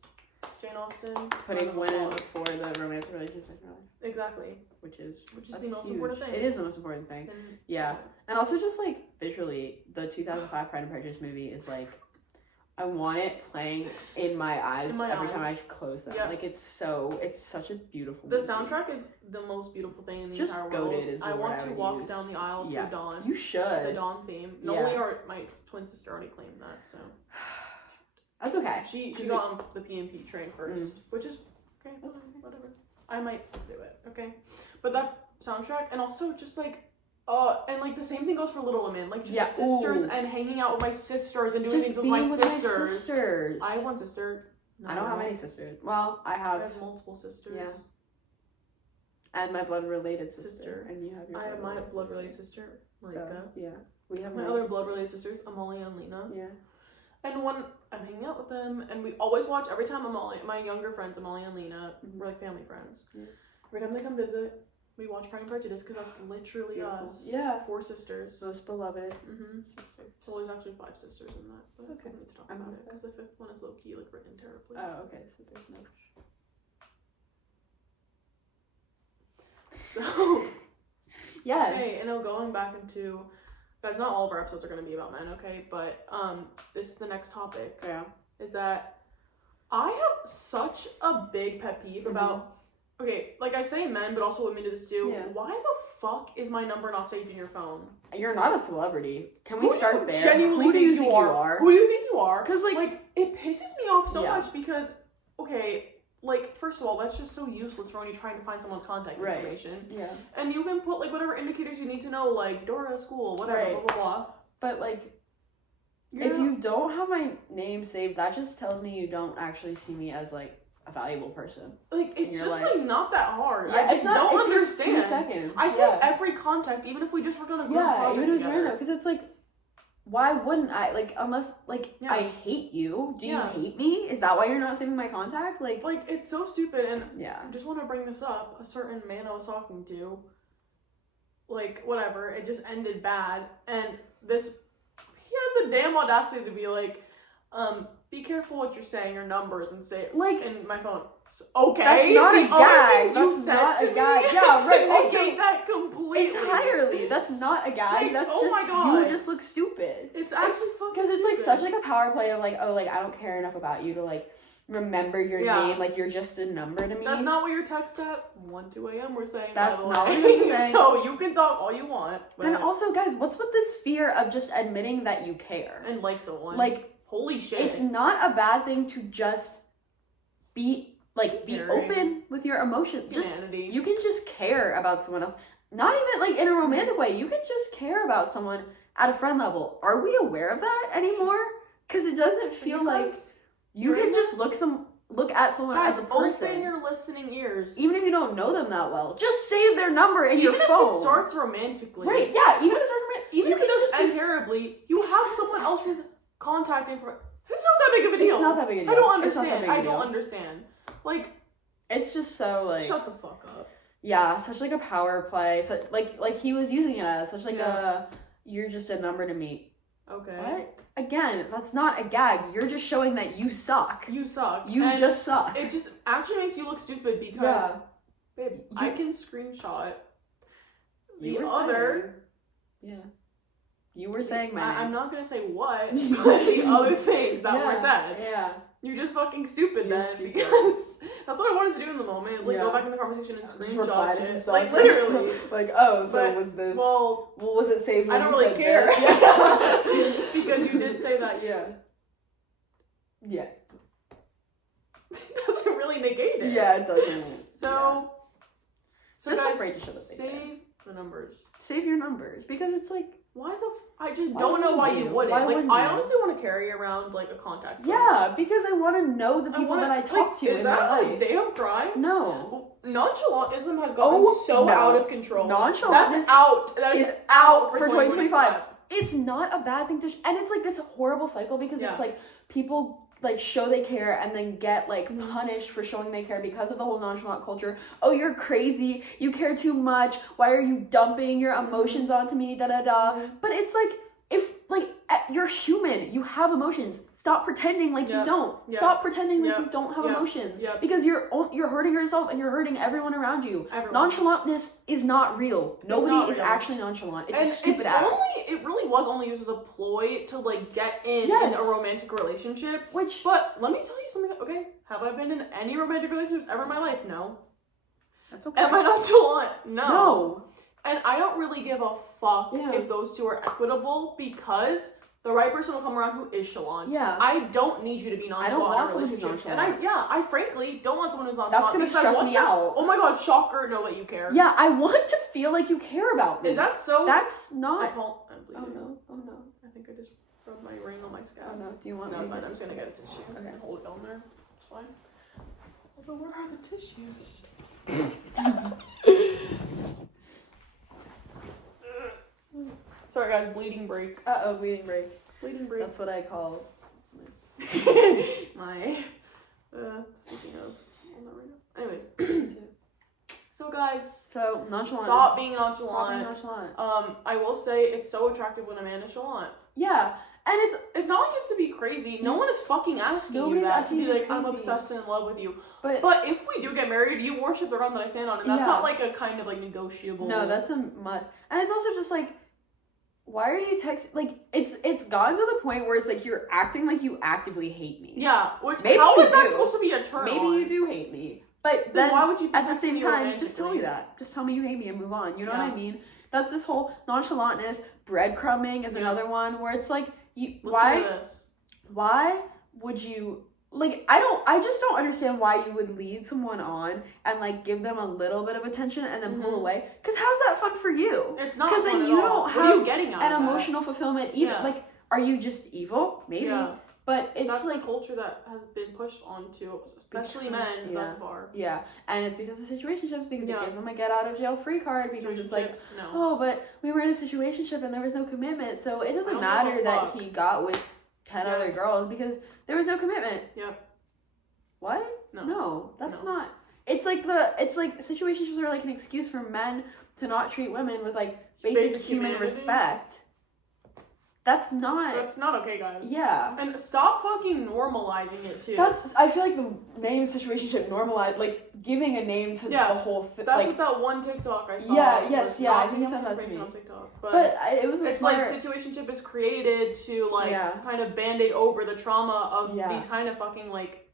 Jane Austen. putting round of women applause. before the romantic relationship in her life, Exactly. which is Which is that's the most huge. important thing. It is the most important thing. And, Yeah. And also just like visually, the 2005 Pride and Prejudice movie is like I want it playing in my eyes every time I eyes. close them. Yeah. Like, it's such a beautiful The movie. soundtrack is the most beautiful thing in the Just entire goated world. is the I word want I to would walk use. down the aisle Yeah. to Dawn. You should. The Dawn theme. Yeah. Only my twin sister already claimed that, so That's okay. she got on the PNP train first, which is okay. Whatever. I might still do it. Okay, but that soundtrack, and also just like. And like the same thing goes for Little Women, like just sisters and hanging out with my sisters and doing Just things with being my with sisters. my sisters. I have one sister. I don't have any sisters. Well, I I have multiple sisters. Yeah. And my blood related sister. And you have your I have my blood related sister, Marika. So, yeah. We have My other blood related sisters, Amalia and Lena. Yeah. And when I'm hanging out with them, and we always watch every time my younger friends, Amalia and Lena, we're like family friends. Yeah. Every time they come visit, we watch Pride and Prejudice because that's literally Beautiful. us. Yeah. 4 sisters. Most beloved Sisters. Well, there's actually 5 sisters in that. But It's okay. We don't need to talk I'm about it okay. because the 5th one is low key like written terribly. Oh, okay. So there's no. So. Yes. Okay, and now going back into, guys, not all of our episodes are going to be about men, okay? But this is the next topic. Yeah. Is that I have such a big pet peeve about. Okay, like I say men, but also women do this too. Yeah. Why the fuck is my number not saved in your phone? You're not a celebrity. Can we Who start do you there? genuinely Who do think you think you are? Who do you think you are? Because Like, it pisses me off so Yeah. much because, okay, like, first of all, that's just so useless for when you're trying to find someone's contact Right. information. Yeah. And you can put, like, whatever indicators you need to know, like, Dora, school, whatever, Right. blah, blah, blah. But like, You're if not- you don't have my name saved, that just tells me you don't actually see me as like a valuable person. Like, it's in your just, life. like, not that hard. Yeah, I just don't it takes 2 understand. seconds. I save every contact, even if we just worked on a group project even if it's together. random, because it's like, why wouldn't I? Like, unless like Yeah. I hate you. Do you Yeah. hate me? Is that why you're not saving my contact? Like, It's so stupid, and yeah. I just want to bring this up. A certain man I was talking to, like, whatever, it just ended bad, and he had the damn audacity to be like, be careful what you're saying, your numbers, and say, Like, in my phone. So, okay, that's not the a other gag. things you That's said not to a gag. me Yeah, to right. Also, negate that completely. entirely. That's not a gag. Like, that's oh just my God. you just look stupid. It's actually fucking Because it's like stupid. such like a power play of like, oh, like I don't care enough about you to like remember your Yeah. name. Like you're just a number to me. That's not what your text at 1-2 a.m. we're saying. That's by the not way. what I'm saying. So you can talk all you want, but And also, guys, what's with this fear of just admitting that you care? and like someone. Like, holy shit. it's not a bad thing to just be Caring. open with your emotions. Just Humanity. you can just care about someone else. Not even like in a romantic way. You can just care about someone at a friend level. Are we aware of that anymore? Because it doesn't feel like you can just look at someone Guys, as a person. open your listening ears. Even if you don't know them that well, just save their number in your Even if phone. it starts romantically. Right? Yeah. Even if it starts Even if it doesn't just end terribly, you have someone else's contact information. It's not that big of a deal. It's not that big a deal. I don't It's not that understand. big a I don't deal. understand. Like, It's just so like shut the fuck up. yeah, such like a power play. So like he was using it as such like a you're just a number to me. Okay. What? Again, that's not a gag. You're just showing that you suck. You suck. You And just suck. It just actually makes you look stupid because, Yeah. babe, I can screenshot You the were other. saying, yeah. You were saying my name. I'm not gonna say what, but the other things that were said. Yeah. You're just fucking stupid You're then, stupid. because that's what I wanted to do in the moment, is like go Yeah. back in the conversation and Just reply screenshot to some it. stuff. Like literally. Like, oh, so But, was this Well, well was it saved when I don't you really said care. this? Because you did say that. Yeah. Yeah. It doesn't really negate it. Yeah, it doesn't. So Just guys, afraid to show that they care. save the numbers. Save your numbers because it's like Why the I just Why don't know why wouldn't you you? wouldn't. Why Like, wouldn't I you? honestly want to carry around, like, a contact. yeah, because I want to know the people that I talk to is in that my a life. damn crime? No. Nonchalantism has gotten so no. out of control. Nonchalantness That's out. That is is out for 2025. It's not a bad thing to and it's like this horrible cycle because Yeah. it's like people like show they care and then get like Mhm. punished for showing they care because of the whole nonchalant culture. Oh, you're crazy. You care too much. Why are you dumping your emotions onto me? Da da da. Mhm. But it's like if like you're human. You have emotions. Stop pretending like you don't. Stop pretending like you don't have emotions. Because you're hurting yourself and you're hurting everyone around you. Nonchalantness is not real. Nobody is actually nonchalant. It's a stupid act. It really was only used as a ploy to like get in a romantic relationship. But let me tell you something. Okay, have I been in any romantic relationships ever in my life? No. That's okay. Am I nonchalant? No. And I don't really give a fuck if those two are equitable, because the right person will come around who is chalant. Yeah. I don't need you to be nonchalant. I don't want someone who's nonchalant. And I frankly don't want someone who's nonchalant. That's gonna stress me out. Oh my god, shocker, know that you care. Yeah, I want to feel like you care about me. Is that so? That's not. Oh no. I think I just rubbed my ring on my scalp. Oh no, do you want No, me? it's fine. I'm just gonna get a tissue. Okay. Hold it on there. It's fine. But where are the tissues? Sorry guys, bleeding break. Bleeding break. Bleeding break. That's what I call my speaking of, I'm not right now. Anyways. So guys, nonchalant. Stop being nonchalant. Stop being nonchalant. I will say it's so attractive when a man is chalant. Yeah. And it's not like you have to be crazy. No one is fucking asking you that to be like, I'm obsessed and in love with you. But if we do get married, you worship the ground that I stand on, and that's not like a kind of like negotiable. No, that's a must. And it's also just like, why are you texting? Like, it's gotten to the point where it's like you're acting like you actively hate me. Yeah, which maybe how is that do. supposed to be a turn Maybe on? you do hate me, but then why would you at the same time just tell me that? Just tell me you hate me and move on. You know what I mean? That's this whole nonchalantness. Breadcrumbing is another one where it's like why would you like? I just don't understand why you would lead someone on and like give them a little bit of attention and then pull away. Because how's that fun for you? It's not. Because then you don't have what are you getting out an of emotional fulfillment either. Yeah. Like, are you just evil? Maybe. Yeah. But it's that's like the culture that has been pushed onto, especially men thus far. Yeah, and it's because of situationships, because it gives them a get out of jail free card, because it's like, but we were in a situationship and there was no commitment, so it doesn't matter that he got with 10 other girls because there was no commitment. Yep. What? No, that's not. It's like situationships are like an excuse for men to not treat women with like basic human respect. That's not okay, guys. Yeah. And stop fucking normalizing it, too. I feel like the name situationship normalized, like, giving a name to the whole thing. That's what that one TikTok I saw. I think you sent that to me. On TikTok, but it was it's like situationship is created to, like, kind of band-aid over the trauma of these kind of fucking, like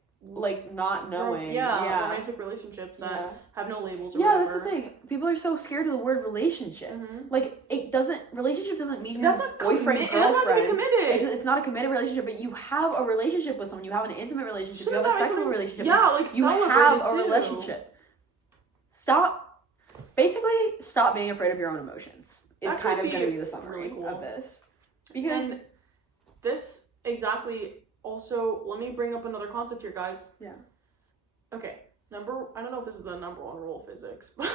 not knowing. Romantic relationships that have no labels or whatever. That's the thing. People are so scared of the word relationship. Mm-hmm. Like, relationship doesn't mean that's you're a boyfriend, girlfriend. It doesn't have to be committed. It's not a committed relationship, but you have a relationship with someone. You have an intimate relationship. You have a sexual relationship. Yeah, like, you have a relationship. Stop being afraid of your own emotions. It's kind of going to be the summary of this. Because this exactly... Also, let me bring up another concept here, guys. Yeah. Okay. I don't know if this is the number one rule of physics, but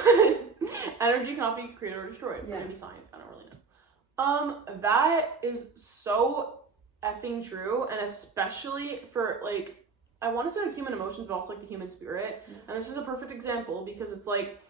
energy cannot be created or destroyed. Yeah. Maybe science. I don't really know. That is so effing true, and especially for, like, I want to say, like, human emotions, but also, like, the human spirit. Yeah. And this is a perfect example, because it's, like,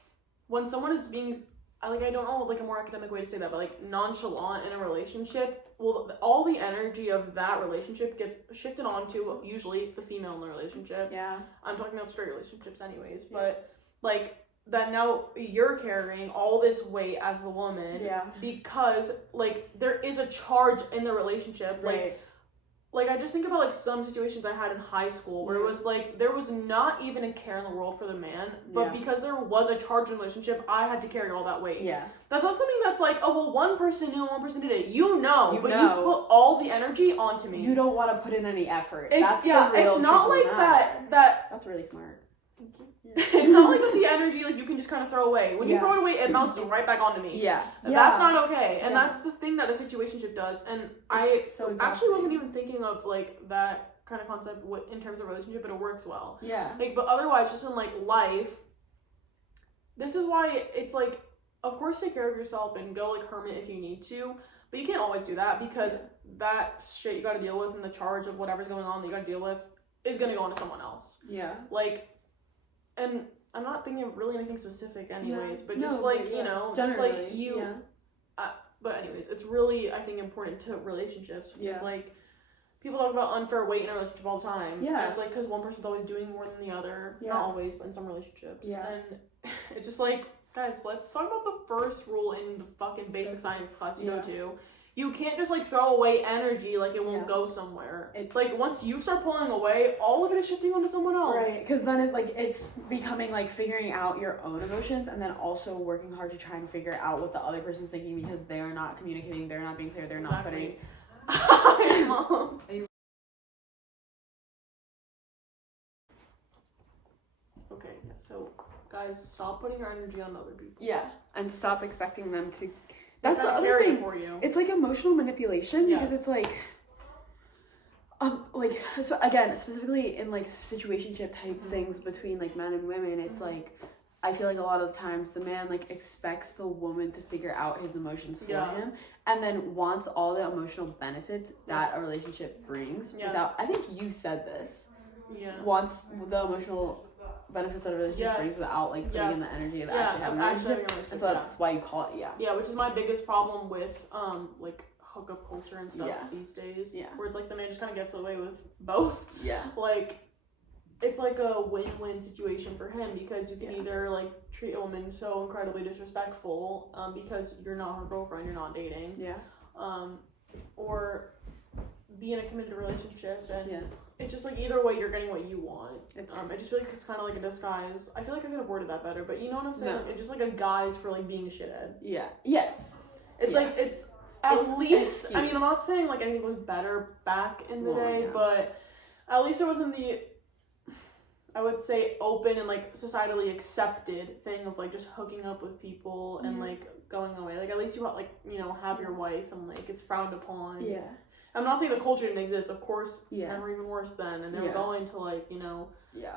when someone is being... I don't know, like, a more academic way to say that, but, like, nonchalant in a relationship, well, all the energy of that relationship gets shifted onto, usually, the female in the relationship. Yeah. I'm talking about straight relationships anyways, but, like, that now you're carrying all this weight as the woman. Yeah. Because, like, there is a charge in the relationship. Right. Like, I just think about, like, some situations I had in high school where it was, like, there was not even a care in the world for the man, but because there was a charge in the relationship, I had to carry all that weight. Yeah. That's not something that's like, oh, well, one person knew and one person did it. You know. You put all the energy onto me. You don't want to put in any effort. That's the real it's not like that. That's really smart. Thank you. It's not like the energy, like, you can just kind of throw away. When you throw it away, it bounces right back onto me. Yeah. That's not okay. And that's the thing that a situationship does. And I actually wasn't even thinking of, like, that kind of concept in terms of relationship, but it works well. Yeah. Like, but otherwise, just in, like, life, this is why it's, like, of course, take care of yourself and go, like, hermit if you need to. But you can't always do that, because that shit you gotta deal with and the charge of whatever's going on that you gotta deal with is gonna go on to someone else. Yeah. Like, and I'm not thinking of really anything specific anyways, but just, like, you know, generally, just, like, you... But anyways, it's really, I think, important to relationships, which is like, people talk about unfair weight in a relationship all the time. Yeah. And it's like, because one person's always doing more than the other. Yeah. Not always, but in some relationships. Yeah. And it's just like, guys, let's talk about the first rule in the fucking basic science class you go to. You can't just, like, throw away energy like it won't go somewhere. It's like, once you start pulling away, all of it is shifting onto someone else. Right, because then it's becoming, like, figuring out your own emotions and then also working hard to try and figure out what the other person's thinking because they are not communicating, they're not being clear, they're not putting... Hi, Mom. Okay, so, guys, stop putting your energy on other people. Yeah, and stop expecting them to... That's the other thing for you. It's like emotional manipulation because it's like so again, specifically in like situationship type things between like men and women, it's like I feel like a lot of times the man like expects the woman to figure out his emotions for him and then wants all the emotional benefits that a relationship brings without, I think you said this. Yeah. Wants the emotional benefits that a relationship brings without like putting in the energy of actually having a relationship. And so that's why you call it Yeah, which is my biggest problem with like hookup culture and stuff these days. Yeah. Where it's like the man just kind of gets away with both. Yeah. Like it's like a win-win situation for him because you can either like treat a woman so incredibly disrespectful because you're not her girlfriend, you're not dating. Yeah. Or be in a committed relationship and it's just like either way you're getting what you want. I just feel like it's kind of like a disguise. I feel like I could have worded that better, but you know what I'm saying? Like, it's just like a guise for like being a shithead. Yeah. Yes. It's like it's at least. I mean, I'm not saying like anything was better back in the day, but at least it wasn't the, I would say, open and like societally accepted thing of like just hooking up with people and like going away. Like at least you like have your wife and like it's frowned upon. Yeah. I'm not saying the culture didn't exist. Of course, men were even worse then, and they were going to like Yeah.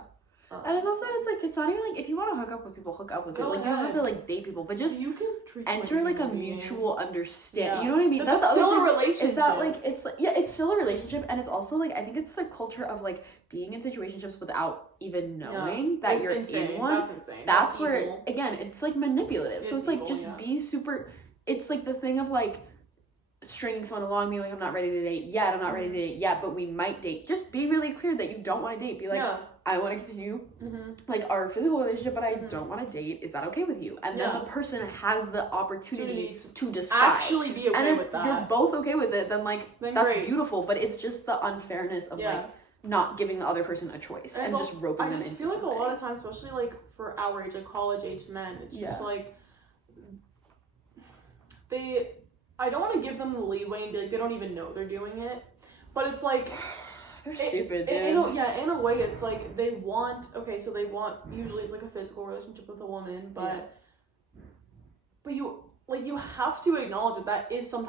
And it's also it's not even like if you want to hook up with people, hook up with people. Like you don't have to like date people, but just you can treat enter like a mutual understanding. You know what I mean? That's still a relationship. Is that like it's like it's still a relationship, and it's also like I think it's the culture of like being in situationships without even knowing that you're in one. That's insane. That's where again it's like manipulative. So it's like just be super. It's like the thing of like stringing someone along, being like, I'm not ready to date yet, I'm not ready to date yet, but we might date. Just be really clear that you don't want to date. Be like, I want to continue like our physical relationship, but I don't want to date. Is that okay with you? And then the person has the opportunity to decide. Actually be okay with that. And if you're both okay with it, then like that's great. Beautiful, but it's just the unfairness of like not giving the other person a choice and just roping them into something. I feel like a lot of times, especially like for our age, like college-aged men, it's just like I don't want to give them the leeway and be like they don't even know they're doing it, but it's like they're stupid. In a way, it's like they want. Okay, so they want. Usually, it's like a physical relationship with a woman, but you have to acknowledge that is some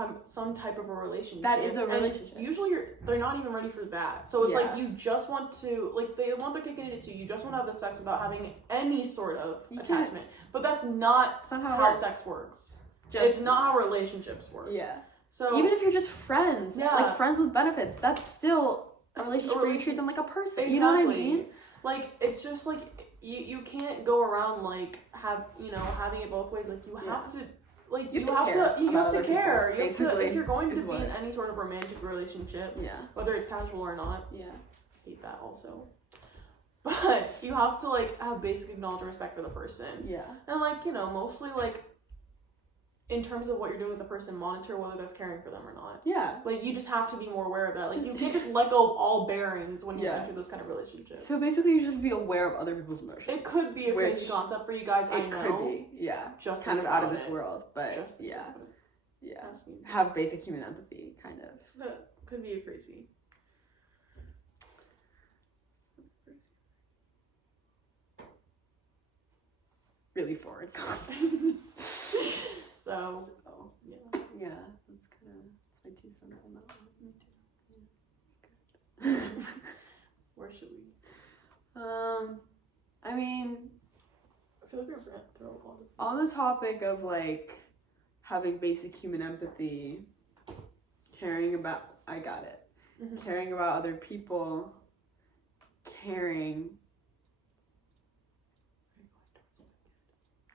type of a relationship. That is a relationship. And usually, they're not even ready for that. So it's like you just want to they want their cake and eat it too. You just want to have the sex without having any sort of attachment. But that's not how sex works. It's not how relationships work. Yeah. So even if you're just friends, like friends with benefits, that's still a relationship where you treat them like a person. Exactly. You know what I mean? Like it's just like you can't go around like having it both ways. Like you have to like you have to care. You have to, if you're going to be in any sort of romantic relationship, whether it's casual or not. Yeah. Hate that also. But you have to like have basic acknowledged respect for the person. Yeah. And like mostly like. In terms of what you're doing with the person, monitor whether that's caring for them or not. Yeah. Like, you just have to be more aware of that. Like, you can't just let go of all bearings when you're into those kind of relationships. So, basically, you should be aware of other people's emotions. It could be a crazy concept for you guys, I know. It could be, just kind of out of this world, but, have basic human empathy, kind of. That could be a crazy. Really forward concept. So yeah, that's my 2 cents on that one. Me too. Where should we? I mean, I feel like we're gonna throw a lot of on the topic of like having basic human empathy, caring about caring about other people, caring.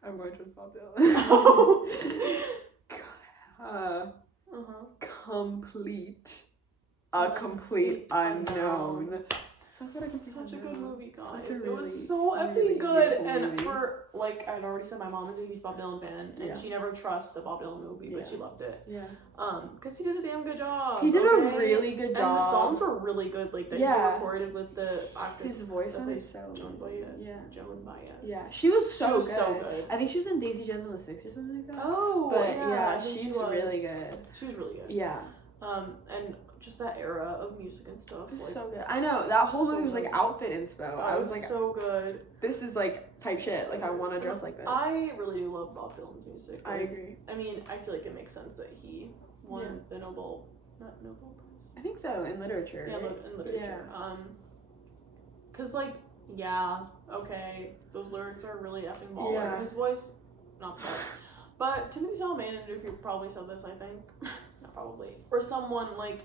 I'm going to stop it. God, complete. A complete unknown. Such a good movie, guys. It It was so really effing good. And movie. for, like, I've already said, my mom is a huge Bob Dylan fan, and she never trusts a Bob Dylan movie, but she loved it. Yeah. Because he did a damn good job. He did a really good job. And the songs were really good, like, that he recorded with the actor. His voice was so Joan good. Baez. Joan Baez. Yeah, she was so good. so good. I think she was in Daisy Jones and the Six or something like that. Oh, but yeah, she's really good. She was really good. Yeah. And just that era of music and stuff. Like, so good. I know, that whole movie was like good. outfit inspo. I was like, so good. This is like type shit. Like, I want to dress like this. I really do love Bob Dylan's music. Like, I agree. I mean, I feel like it makes sense that he won the Nobel Prize. I think so, in literature. Yeah, right? in literature. Yeah. Cause like, okay, those lyrics are really effing baller. Yeah. His voice, not the best. But Timothee Chalamet, and if you probably said this, I think, not probably, or someone like,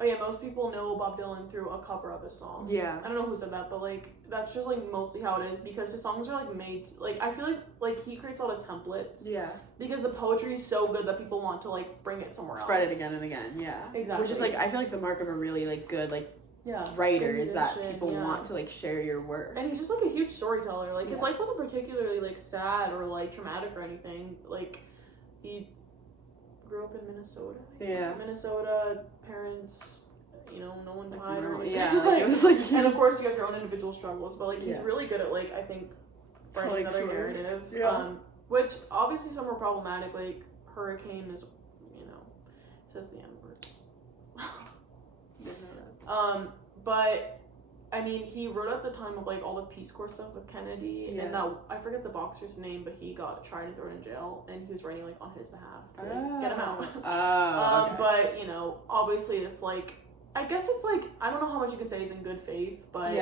oh yeah, most people know Bob Dylan through a cover of his song. Yeah. I don't know who said that, but like that's just like mostly how it is because his songs are like made. Like I feel like he creates a lot of templates. Yeah. Because the poetry is so good that people want to like bring it somewhere else. Spread it again and again. Yeah. Exactly. Which is like, I feel like the mark of a really like good like writer is that people want to like share your work. And he's just like a huge storyteller. Like his life wasn't particularly like sad or like traumatic or anything. Like he grew up in Minnesota. Yeah. Minnesota, parents, you know, no one died or anything. Yeah. Like, it was like, and of course you have your own individual struggles, but like he's really good at like I think writing another narrative. Which obviously some are problematic, like Hurricane is, you know, says the N-word. But I mean, he wrote at the time of like all the Peace Corps stuff with Kennedy, and that I forget the boxer's name, but he got tried and thrown in jail, and he was writing like on his behalf to like, get him out. Okay. But you know, obviously, it's like I guess it's like I don't know how much you can say is in good faith, but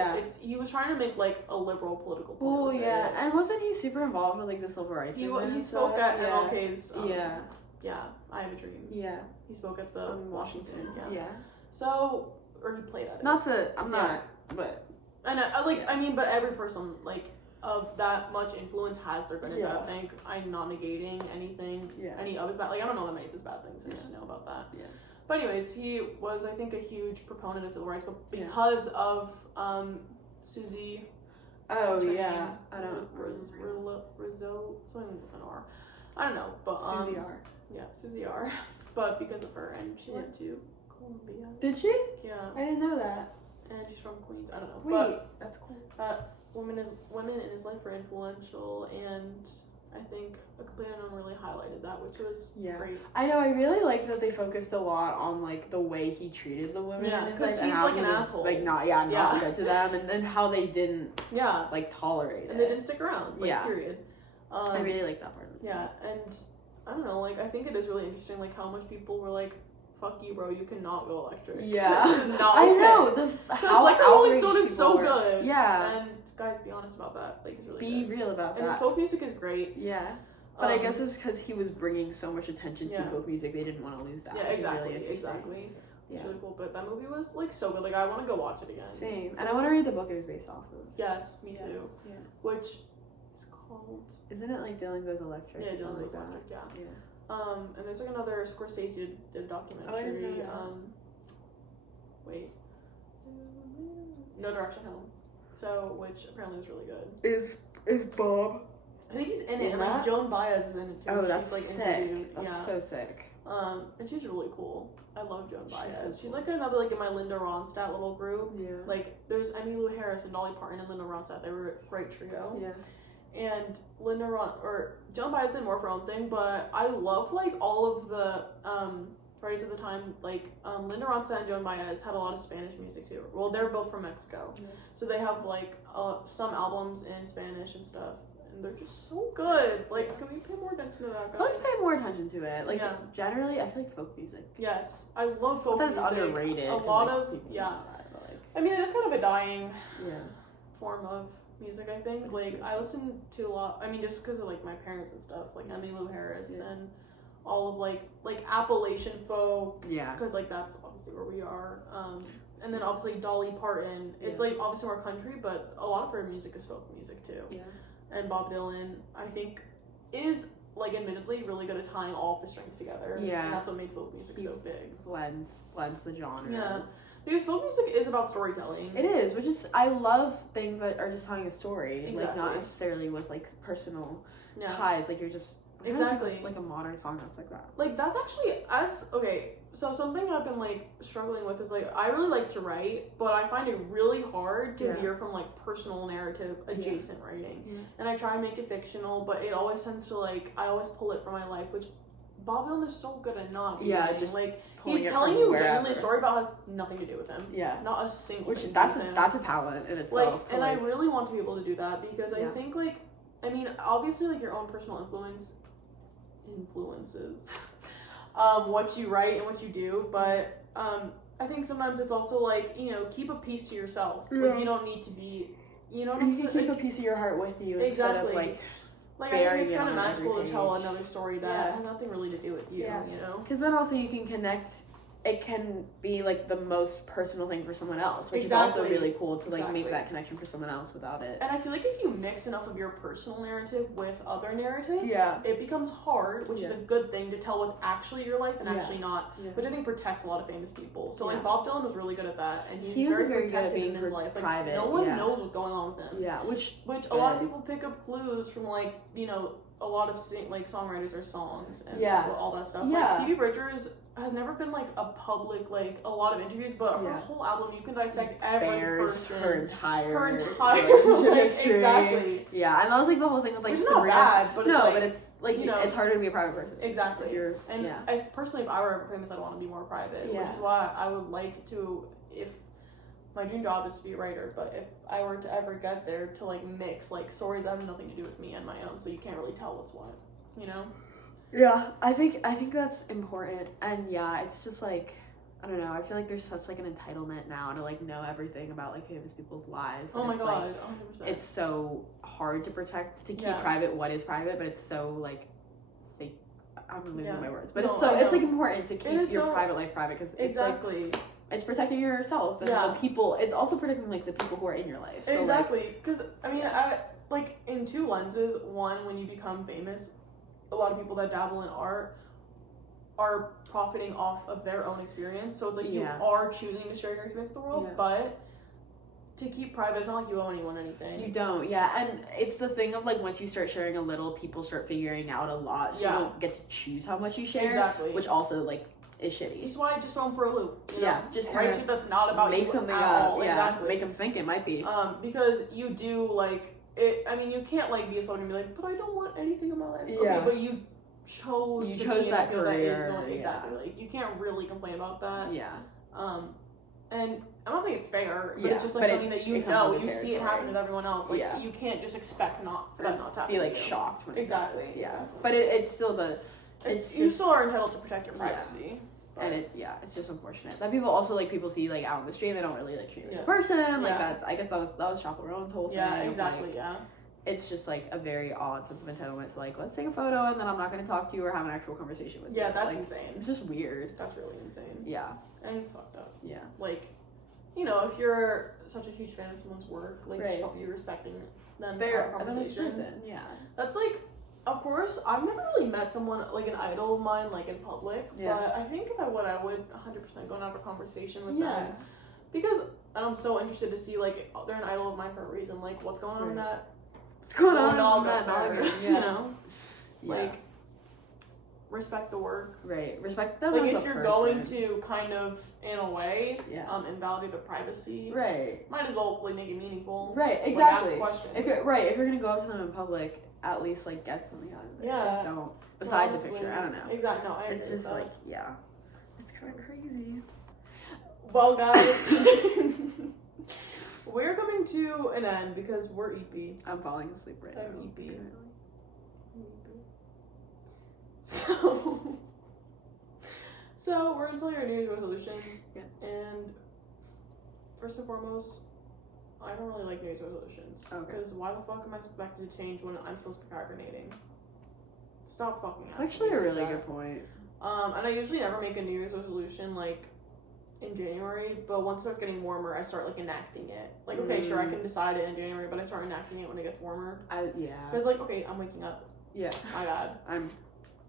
he was trying to make like a liberal political point. Oh yeah, and wasn't he super involved with like the civil rights? He spoke at MLK's. Yeah, I Have a Dream. Yeah, he spoke at the Washington. Yeah. So, or he played at it. But and I mean, but every person like of that much influence has their good and bad things. I'm not negating anything. Any of his bad. Like I don't know that many of his bad things. I just know about that. Yeah. But anyways, he was I think a huge proponent of civil rights, but because of Susie. Oh yeah, I don't. Rizzo, something with an R. I don't know, but Susie R. Yeah, Susie R. But because of her, and she went to Columbia. Did she? Yeah. I didn't know that. And she's from Queens. I don't know. Wait, that's cool. Women in his life were influential, and I think A Complete Unknown really highlighted that, which was great. I know. I really liked that they focused a lot on like the way he treated the women. Yeah, because he's like an asshole. Like not good to them, and then how they didn't like tolerate it, and they didn't stick around. Like, period. I really like that part. Yeah, and I don't know. Like I think it is really interesting, like how much people were like, "Fuck you, bro! You cannot go electric." Yeah, I know. How like Rolling Stone is so good. Yeah, and guys, be honest about that. Like, he's really be real about that. And his folk music is great. Yeah, but I guess it's because he was bringing so much attention to folk music, they didn't want to lose that. Yeah, exactly. It's really cool. But that movie was like so good. Like, I want to go watch it again. Same, and I want to read the book it was based off of. Yes, me too. Yeah, which is called. Isn't it like Dylan Goes Electric? Yeah, Dylan Goes Electric. Yeah. And there's like another Scorsese did a documentary. No Direction Home. So, which apparently was really good. Is Bob? I think he's in it, and like Joan Baez is in it too. Oh, that's like sick. That's so sick. And she's really cool. I love Joan Baez. She's like another like in my Linda Ronstadt little group. Yeah. Like there's Emmylou Harris and Dolly Parton and Linda Ronstadt. They were a great trio. Yeah. And Joan Baez did more of her own thing, but I love like all of the writers at the time. Like Linda Ronstadt and Joan Baez had a lot of Spanish music too. Well, they're both from Mexico, so they have like some albums in Spanish and stuff, and they're just so good. Like, can we pay more attention to that, guys? Let's pay more attention to it. Like generally, I feel like folk music. Yes, I love folk music. It's underrated. A lot of I mean, it is kind of a dying form of music, I think. Like, I listen to a lot, I mean, just because of, like, my parents and stuff, like, Emmylou Harris and all of, like Appalachian folk. Yeah. Because, like, that's obviously where we are. And then, obviously, Dolly Parton. It's, like, obviously more country, but a lot of her music is folk music, too. Yeah. And Bob Dylan, I think, is, like, admittedly, really good at tying all of the strings together. Yeah. And that's what made folk music so big. Blends the genres. Yeah. Because folk music is about storytelling. It is, which is, I love things that are just telling a story. Exactly. Like, not necessarily with, like, personal Yeah. ties. Like, you're just... Exactly. Like a modern song that's like that. Like, that's actually so something I've been, like, struggling with is, like, I really like to write, but I find it really hard to veer from, like, personal narrative adjacent writing. Yeah. And I try and make it fictional, but it always tends to, like, I always pull it from my life, which Bob Dylan is so good at not doing. Yeah, just like, pulling he's it telling from you wherever. genuinely a story about has nothing to do with him. Yeah. Not a single Which thing that's to do with him. that's a talent in itself. Like, and I really want to be able to do that because I think, like, I mean, obviously, like, your own personal influences what you write and what you do, but I think sometimes it's also like, you know, keep a piece to yourself. Like, you don't need to be, you know what I'm saying? You can keep a piece of your heart with you instead of like I think it's kind of on magical every to tell page. another story that has nothing really to do with you, you know? Because then also you can connect. It can be like the most personal thing for someone else, which is Exactly. also really cool to like Exactly. make that connection for someone else without it. And I feel like if you mix enough of your personal narrative with other narratives, Yeah. it becomes hard, which is a good thing to tell what's actually your life and Yeah. actually not, Yeah. which I think protects a lot of famous people. So like Yeah. Bob Dylan was really good at that, and He he's was very very good at protected being in his life. Like, private, no one yeah. knows what's going on with him. Yeah, which a lot of people pick up clues from like, you know, a lot of songwriters or songs and all that stuff. Yeah. Like Phoebe Bridgers has never been like a public, like a lot of interviews, but her whole album you can dissect every person, her entire like, history. Exactly. Yeah, and that was like the whole thing with like Which is Sabrina. not bad, but it's like, but it's like, you know, it's harder to be a private person. Exactly. If you're, and I personally, if I were ever famous, I'd want to be more private, which is why I would like to, if my dream job is to be a writer, but if I were to ever get there, to like mix like stories that have nothing to do with me and my own, so you can't really tell what's what, you know? Yeah, I think that's important, and it's just like, I don't know, I feel like there's such like an entitlement now to like know everything about like famous people's lives. Oh my god, like, 100%. It's so hard to keep Yeah. private what is private, but it's so like, I'm losing my words, but No, it's like important to keep your so, private life private because it's exactly. like, it's protecting yourself and the people. It's also protecting like the people who are in your life. So, exactly, because I mean, I like in two lenses. One, when you become famous, a lot of people that dabble in art are profiting off of their own experience. So it's like you are choosing to share your experience with the world, but to keep private, it's not like you owe anyone anything. You don't, and it's the thing of like once you start sharing a little, people start figuring out a lot. So you don't get to choose how much you share. Exactly. Which also like is shitty. That's why I just throw them for a loop. You know? Just write shit that's not about make you something at up. all. Yeah, exactly. make them think it might be. Because you do like it. I mean, you can't like be a celebrity and be like, but I don't want anything in my life. Okay, but you chose that career. Exactly. Like you can't really complain about that. Yeah. And I'm not saying it's fair, but it's just like something that you know, you see it happen with everyone else. Like you can't just expect for that not to happen. Be like shocked when it does. Yeah. Exactly. But it still does. You still are entitled to protect your privacy. And it's just unfortunate that people see like out on the street, they don't really like treat you as a person. Like that's, I guess that was Chaperone's whole thing. Yeah, exactly. Like, it's just like a very odd sense of entitlement to like, let's take a photo and then I'm not going to talk to you or have an actual conversation with you. Yeah, that's like, insane. It's just weird. That's really insane. Yeah. And it's fucked up. Yeah. Like, you know, if you're such a huge fan of someone's work, like, just hope you're respecting them. Fair conversation. Yeah. That's like, of course, I've never really met someone, like an idol of mine, like in public. Yeah. But I think if I would 100% go and have a conversation with them. Because, and I'm so interested to see, like, they're an idol of mine for a reason. Like, what's going on in that? What's going on in that? You know? Like, respect the work. Right. Respect them. Like, as if you're person. going to kind of, in a way, invalidate their privacy. Right. Might as well like make it meaningful. Right. Exactly. Like, ask a question. If you're gonna go up to them in public, at least like get something out of it. Yeah. Like, don't. Besides a picture, I don't know. Exactly. No, I agree. It's just like it's kind of crazy. Well, guys, we're coming to an end because we're EP. I'm falling asleep right now. I'm EP. So we're gonna tell you our New Year's resolutions. Yeah. And first and foremost, I don't really like New Year's resolutions. Okay. Because why the fuck am I expected to change when I'm supposed to be hibernating? Stop fucking asking. Actually, me a to do really that. good point. And I usually never make a New Year's resolution like in January, but once it starts getting warmer, I start like enacting it. Like, okay, sure, I can decide it in January, but I start enacting it when it gets warmer. Because like, okay, I'm waking up. Yeah. My bad. I'm.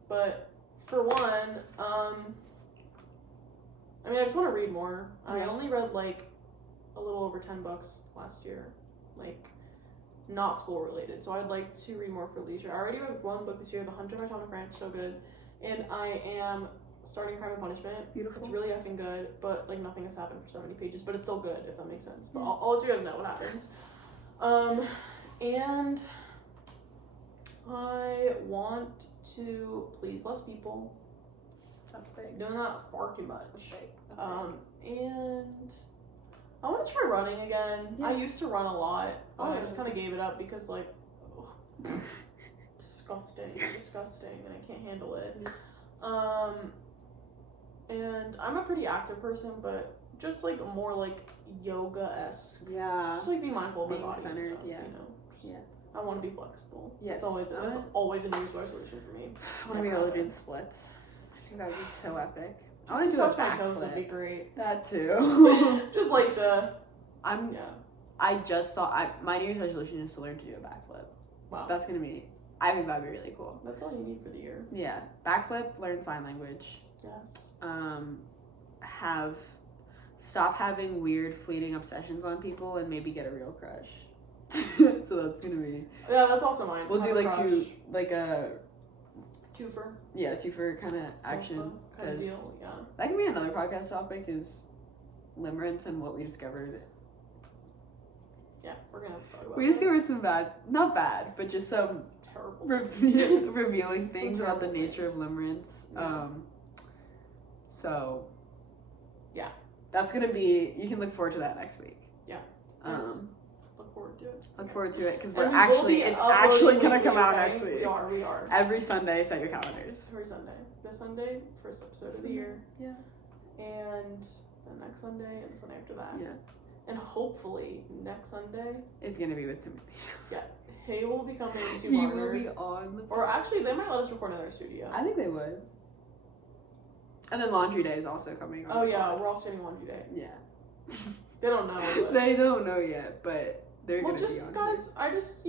But for one, I mean, I just want to read more. I Yeah. only read like a little over 10 books last year, like not school related. So I'd like to read more for leisure. I already read one book this year, The Hunter by Tana French, so good. And I am starting Crime and Punishment. Beautiful. It's really effing good, but like nothing has happened for so many pages, but it's still good if that makes sense. But I'll let you guys know what happens. And I want to please less people. That's big. Doing that far too much. That's big. And I want to try running again. Yeah. I used to run a lot, but Oh, I just yeah. kind of gave it up because like, disgusting, and I can't handle it. And I'm a pretty active person, but just like more like yoga-esque. Yeah. Just like be mindful of my Being body and centered, stuff, yeah. you know. Just, Yeah. I want to be flexible. Yes. It's always a New Year's resolution for me. I want to be Never able to do happened. the splits. I think that would be so epic. I Just want to to do a touch my toes would be backflip. great. That too. Just like the Yeah. I just thought my New Year's resolution is to learn to do a backflip. Wow. That's gonna be. I think that'd be really cool. That's all you need for the year. Yeah. Backflip. Learn sign language. Yes. Stop having weird fleeting obsessions on people and maybe get a real crush. So that's gonna be. Yeah, that's also mine. We'll Have do a like crush. a Twofer. two-for kind of action Kind of because deal. Yeah. that can be another podcast topic is limerence and what we discovered. Yeah, we're gonna have to talk about We that. discovered some not bad, but just some Terrible. revealing things Some about the terrible nature things. of limerence. Yeah. So Yeah. that's gonna be. You can look forward to that next week. Yeah. Yes. Look forward to it. Look forward to it because And we're we will actually be it's uploading actually gonna weekly, come out okay? next week. We are. Every Sunday, set your calendars. Every Sunday. This Sunday, first episode of the year. Yeah. And the next Sunday and the Sunday after that. Yeah. And hopefully next Sunday, It's gonna be with Timothy. he will be coming to He will Barnard. be on the. Or actually, they might let us record in their studio. I think they would. And then Laundry Day is also coming on. Oh the yeah, pod. we're all starting laundry day. Yeah. They don't know. But They don't know yet, but they're well, gonna just be on. guys, I just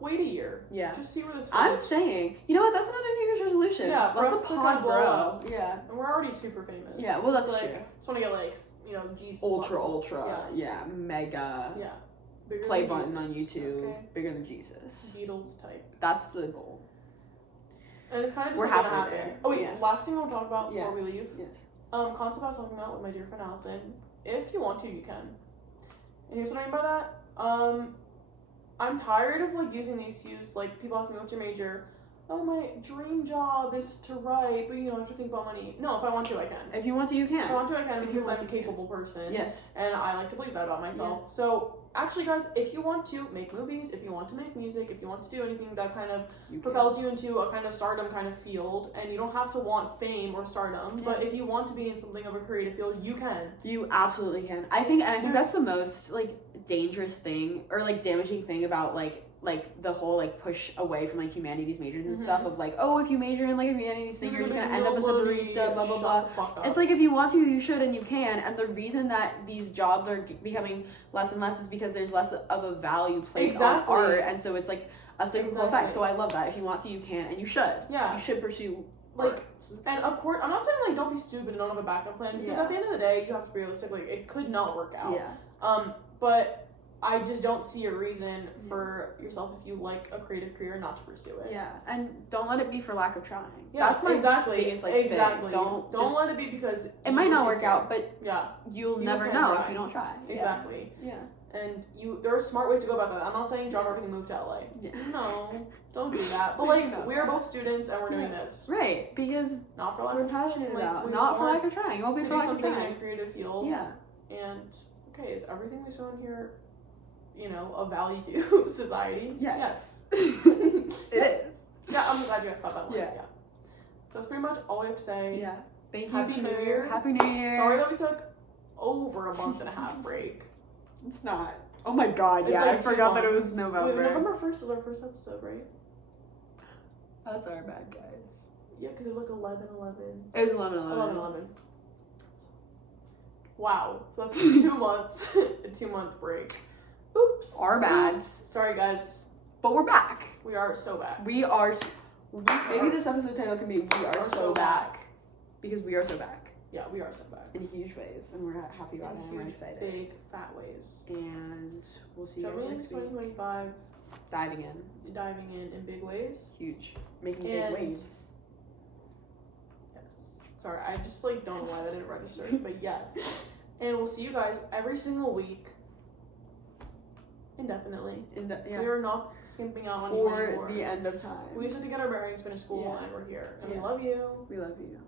wait a year. Yeah. Just see where this goes. I'm saying, you know what? That's another New Year's resolution. Yeah, for let us the to pod kinda blow grow. up. Yeah. And we're already super famous. Yeah, well, that's Just, like, true. Just want to get like G's Ultra, yeah, mega. Yeah. Bigger Play than button on Jesus, YouTube, okay? bigger than Jesus. Beatles type. That's the goal. And it's kind of just We're like gonna halfway happen. there. Oh wait, Yeah. last thing I want to talk about Yeah. before we leave. Yes. Concept I was talking about with my dear friend Allison. If you want to, you can. And here's what I mean by that. I'm tired of like using the excuse like people ask me what's your major. Oh, my dream job is to write, but I have to think about money. No, if I want to, I can. If you want to, you If I can. want to, I can If you because want I'm a to, you capable person. Yes. And I like to believe that about myself. So, actually, guys, if you want to make movies, if you want to make music, if you want to do anything that kind of You can. propels you into a kind of stardom kind of field, and you don't have to want fame or stardom, but if you want to be in something of a creative field, you can. You absolutely can. I think that's the most like dangerous thing or like damaging thing about like the whole like push away from like humanities majors and stuff of like, oh, if you major in like a humanities thing, you're just gonna end up as a barista, blah blah blah. Shut the fuck up. It's like if you want to, you should and you can. And the reason that these jobs are becoming less and less is because there's less of a value placed Exactly. on art, and so it's like a cyclical Exactly. effect. So I love that. If you want to, you can, and you should. Yeah. You should pursue Like, art. and of course, I'm not saying like don't be stupid and don't have a backup plan because Yeah. at the end of the day, you have to be realistic. Like, it could not work out. Yeah. But I just don't see a reason for yourself if you like a creative career not to pursue it. Yeah. And don't let it be for lack of trying. Yeah, That's my exactly. biggest, like, Exactly. thing. Don't just- let it be because It might not work out, but yeah, you'll You never can know try. if you don't try. exactly. Yeah. And there are smart ways to go about that. I'm not saying drop everything and move to LA. Yeah. No, don't do that. But Please like, don't. we are both students and we're doing Yeah. this Right, because not for lack we're of trying. passionate Like, about, we not for want lack of trying. It won't be to for do lack of something in trying. a creative field. Yeah. And okay, is everything we saw in here, of value to society? Yes. Yes. It is. Yeah, I'm glad you guys got that one. Yeah. That's pretty much all we have to say. Yeah. Thank you. Happy New Year. Happy New Year. Sorry that we took over a month and a half break. It's not. Oh my god, It's yeah. like I forgot 2 that it was months. November. Wait, November 1st was our first episode, right? That's our bad, guys. Yeah, because it was like 11. It was 11/11. 11. Wow. So that's 2 months. A 2-month break. Oops. Our bad. Oops. Sorry, guys. But we're back. We are so bad. We are Maybe this episode title can be "We Are So Back," because we are so back. Yeah, we are so back. In huge ways, and we're happy about it, and we're excited. Big, fat ways. And we'll see you So guys really, next week. 2025, Diving in big ways. huge, making And- big waves. Yes. Sorry, I just like don't know why that didn't register, but yes. And we'll see you guys every single week. Indefinitely. We are not skimping out on you For anymore. the end of time. We just have to get our bearings, finish school, Yeah. and we're here. And Yeah. we love you. We love you.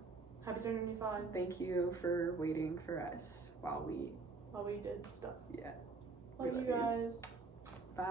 Happy 2025. Thank you for waiting for us while we While we did stuff. we Love you love you. guys. Bye.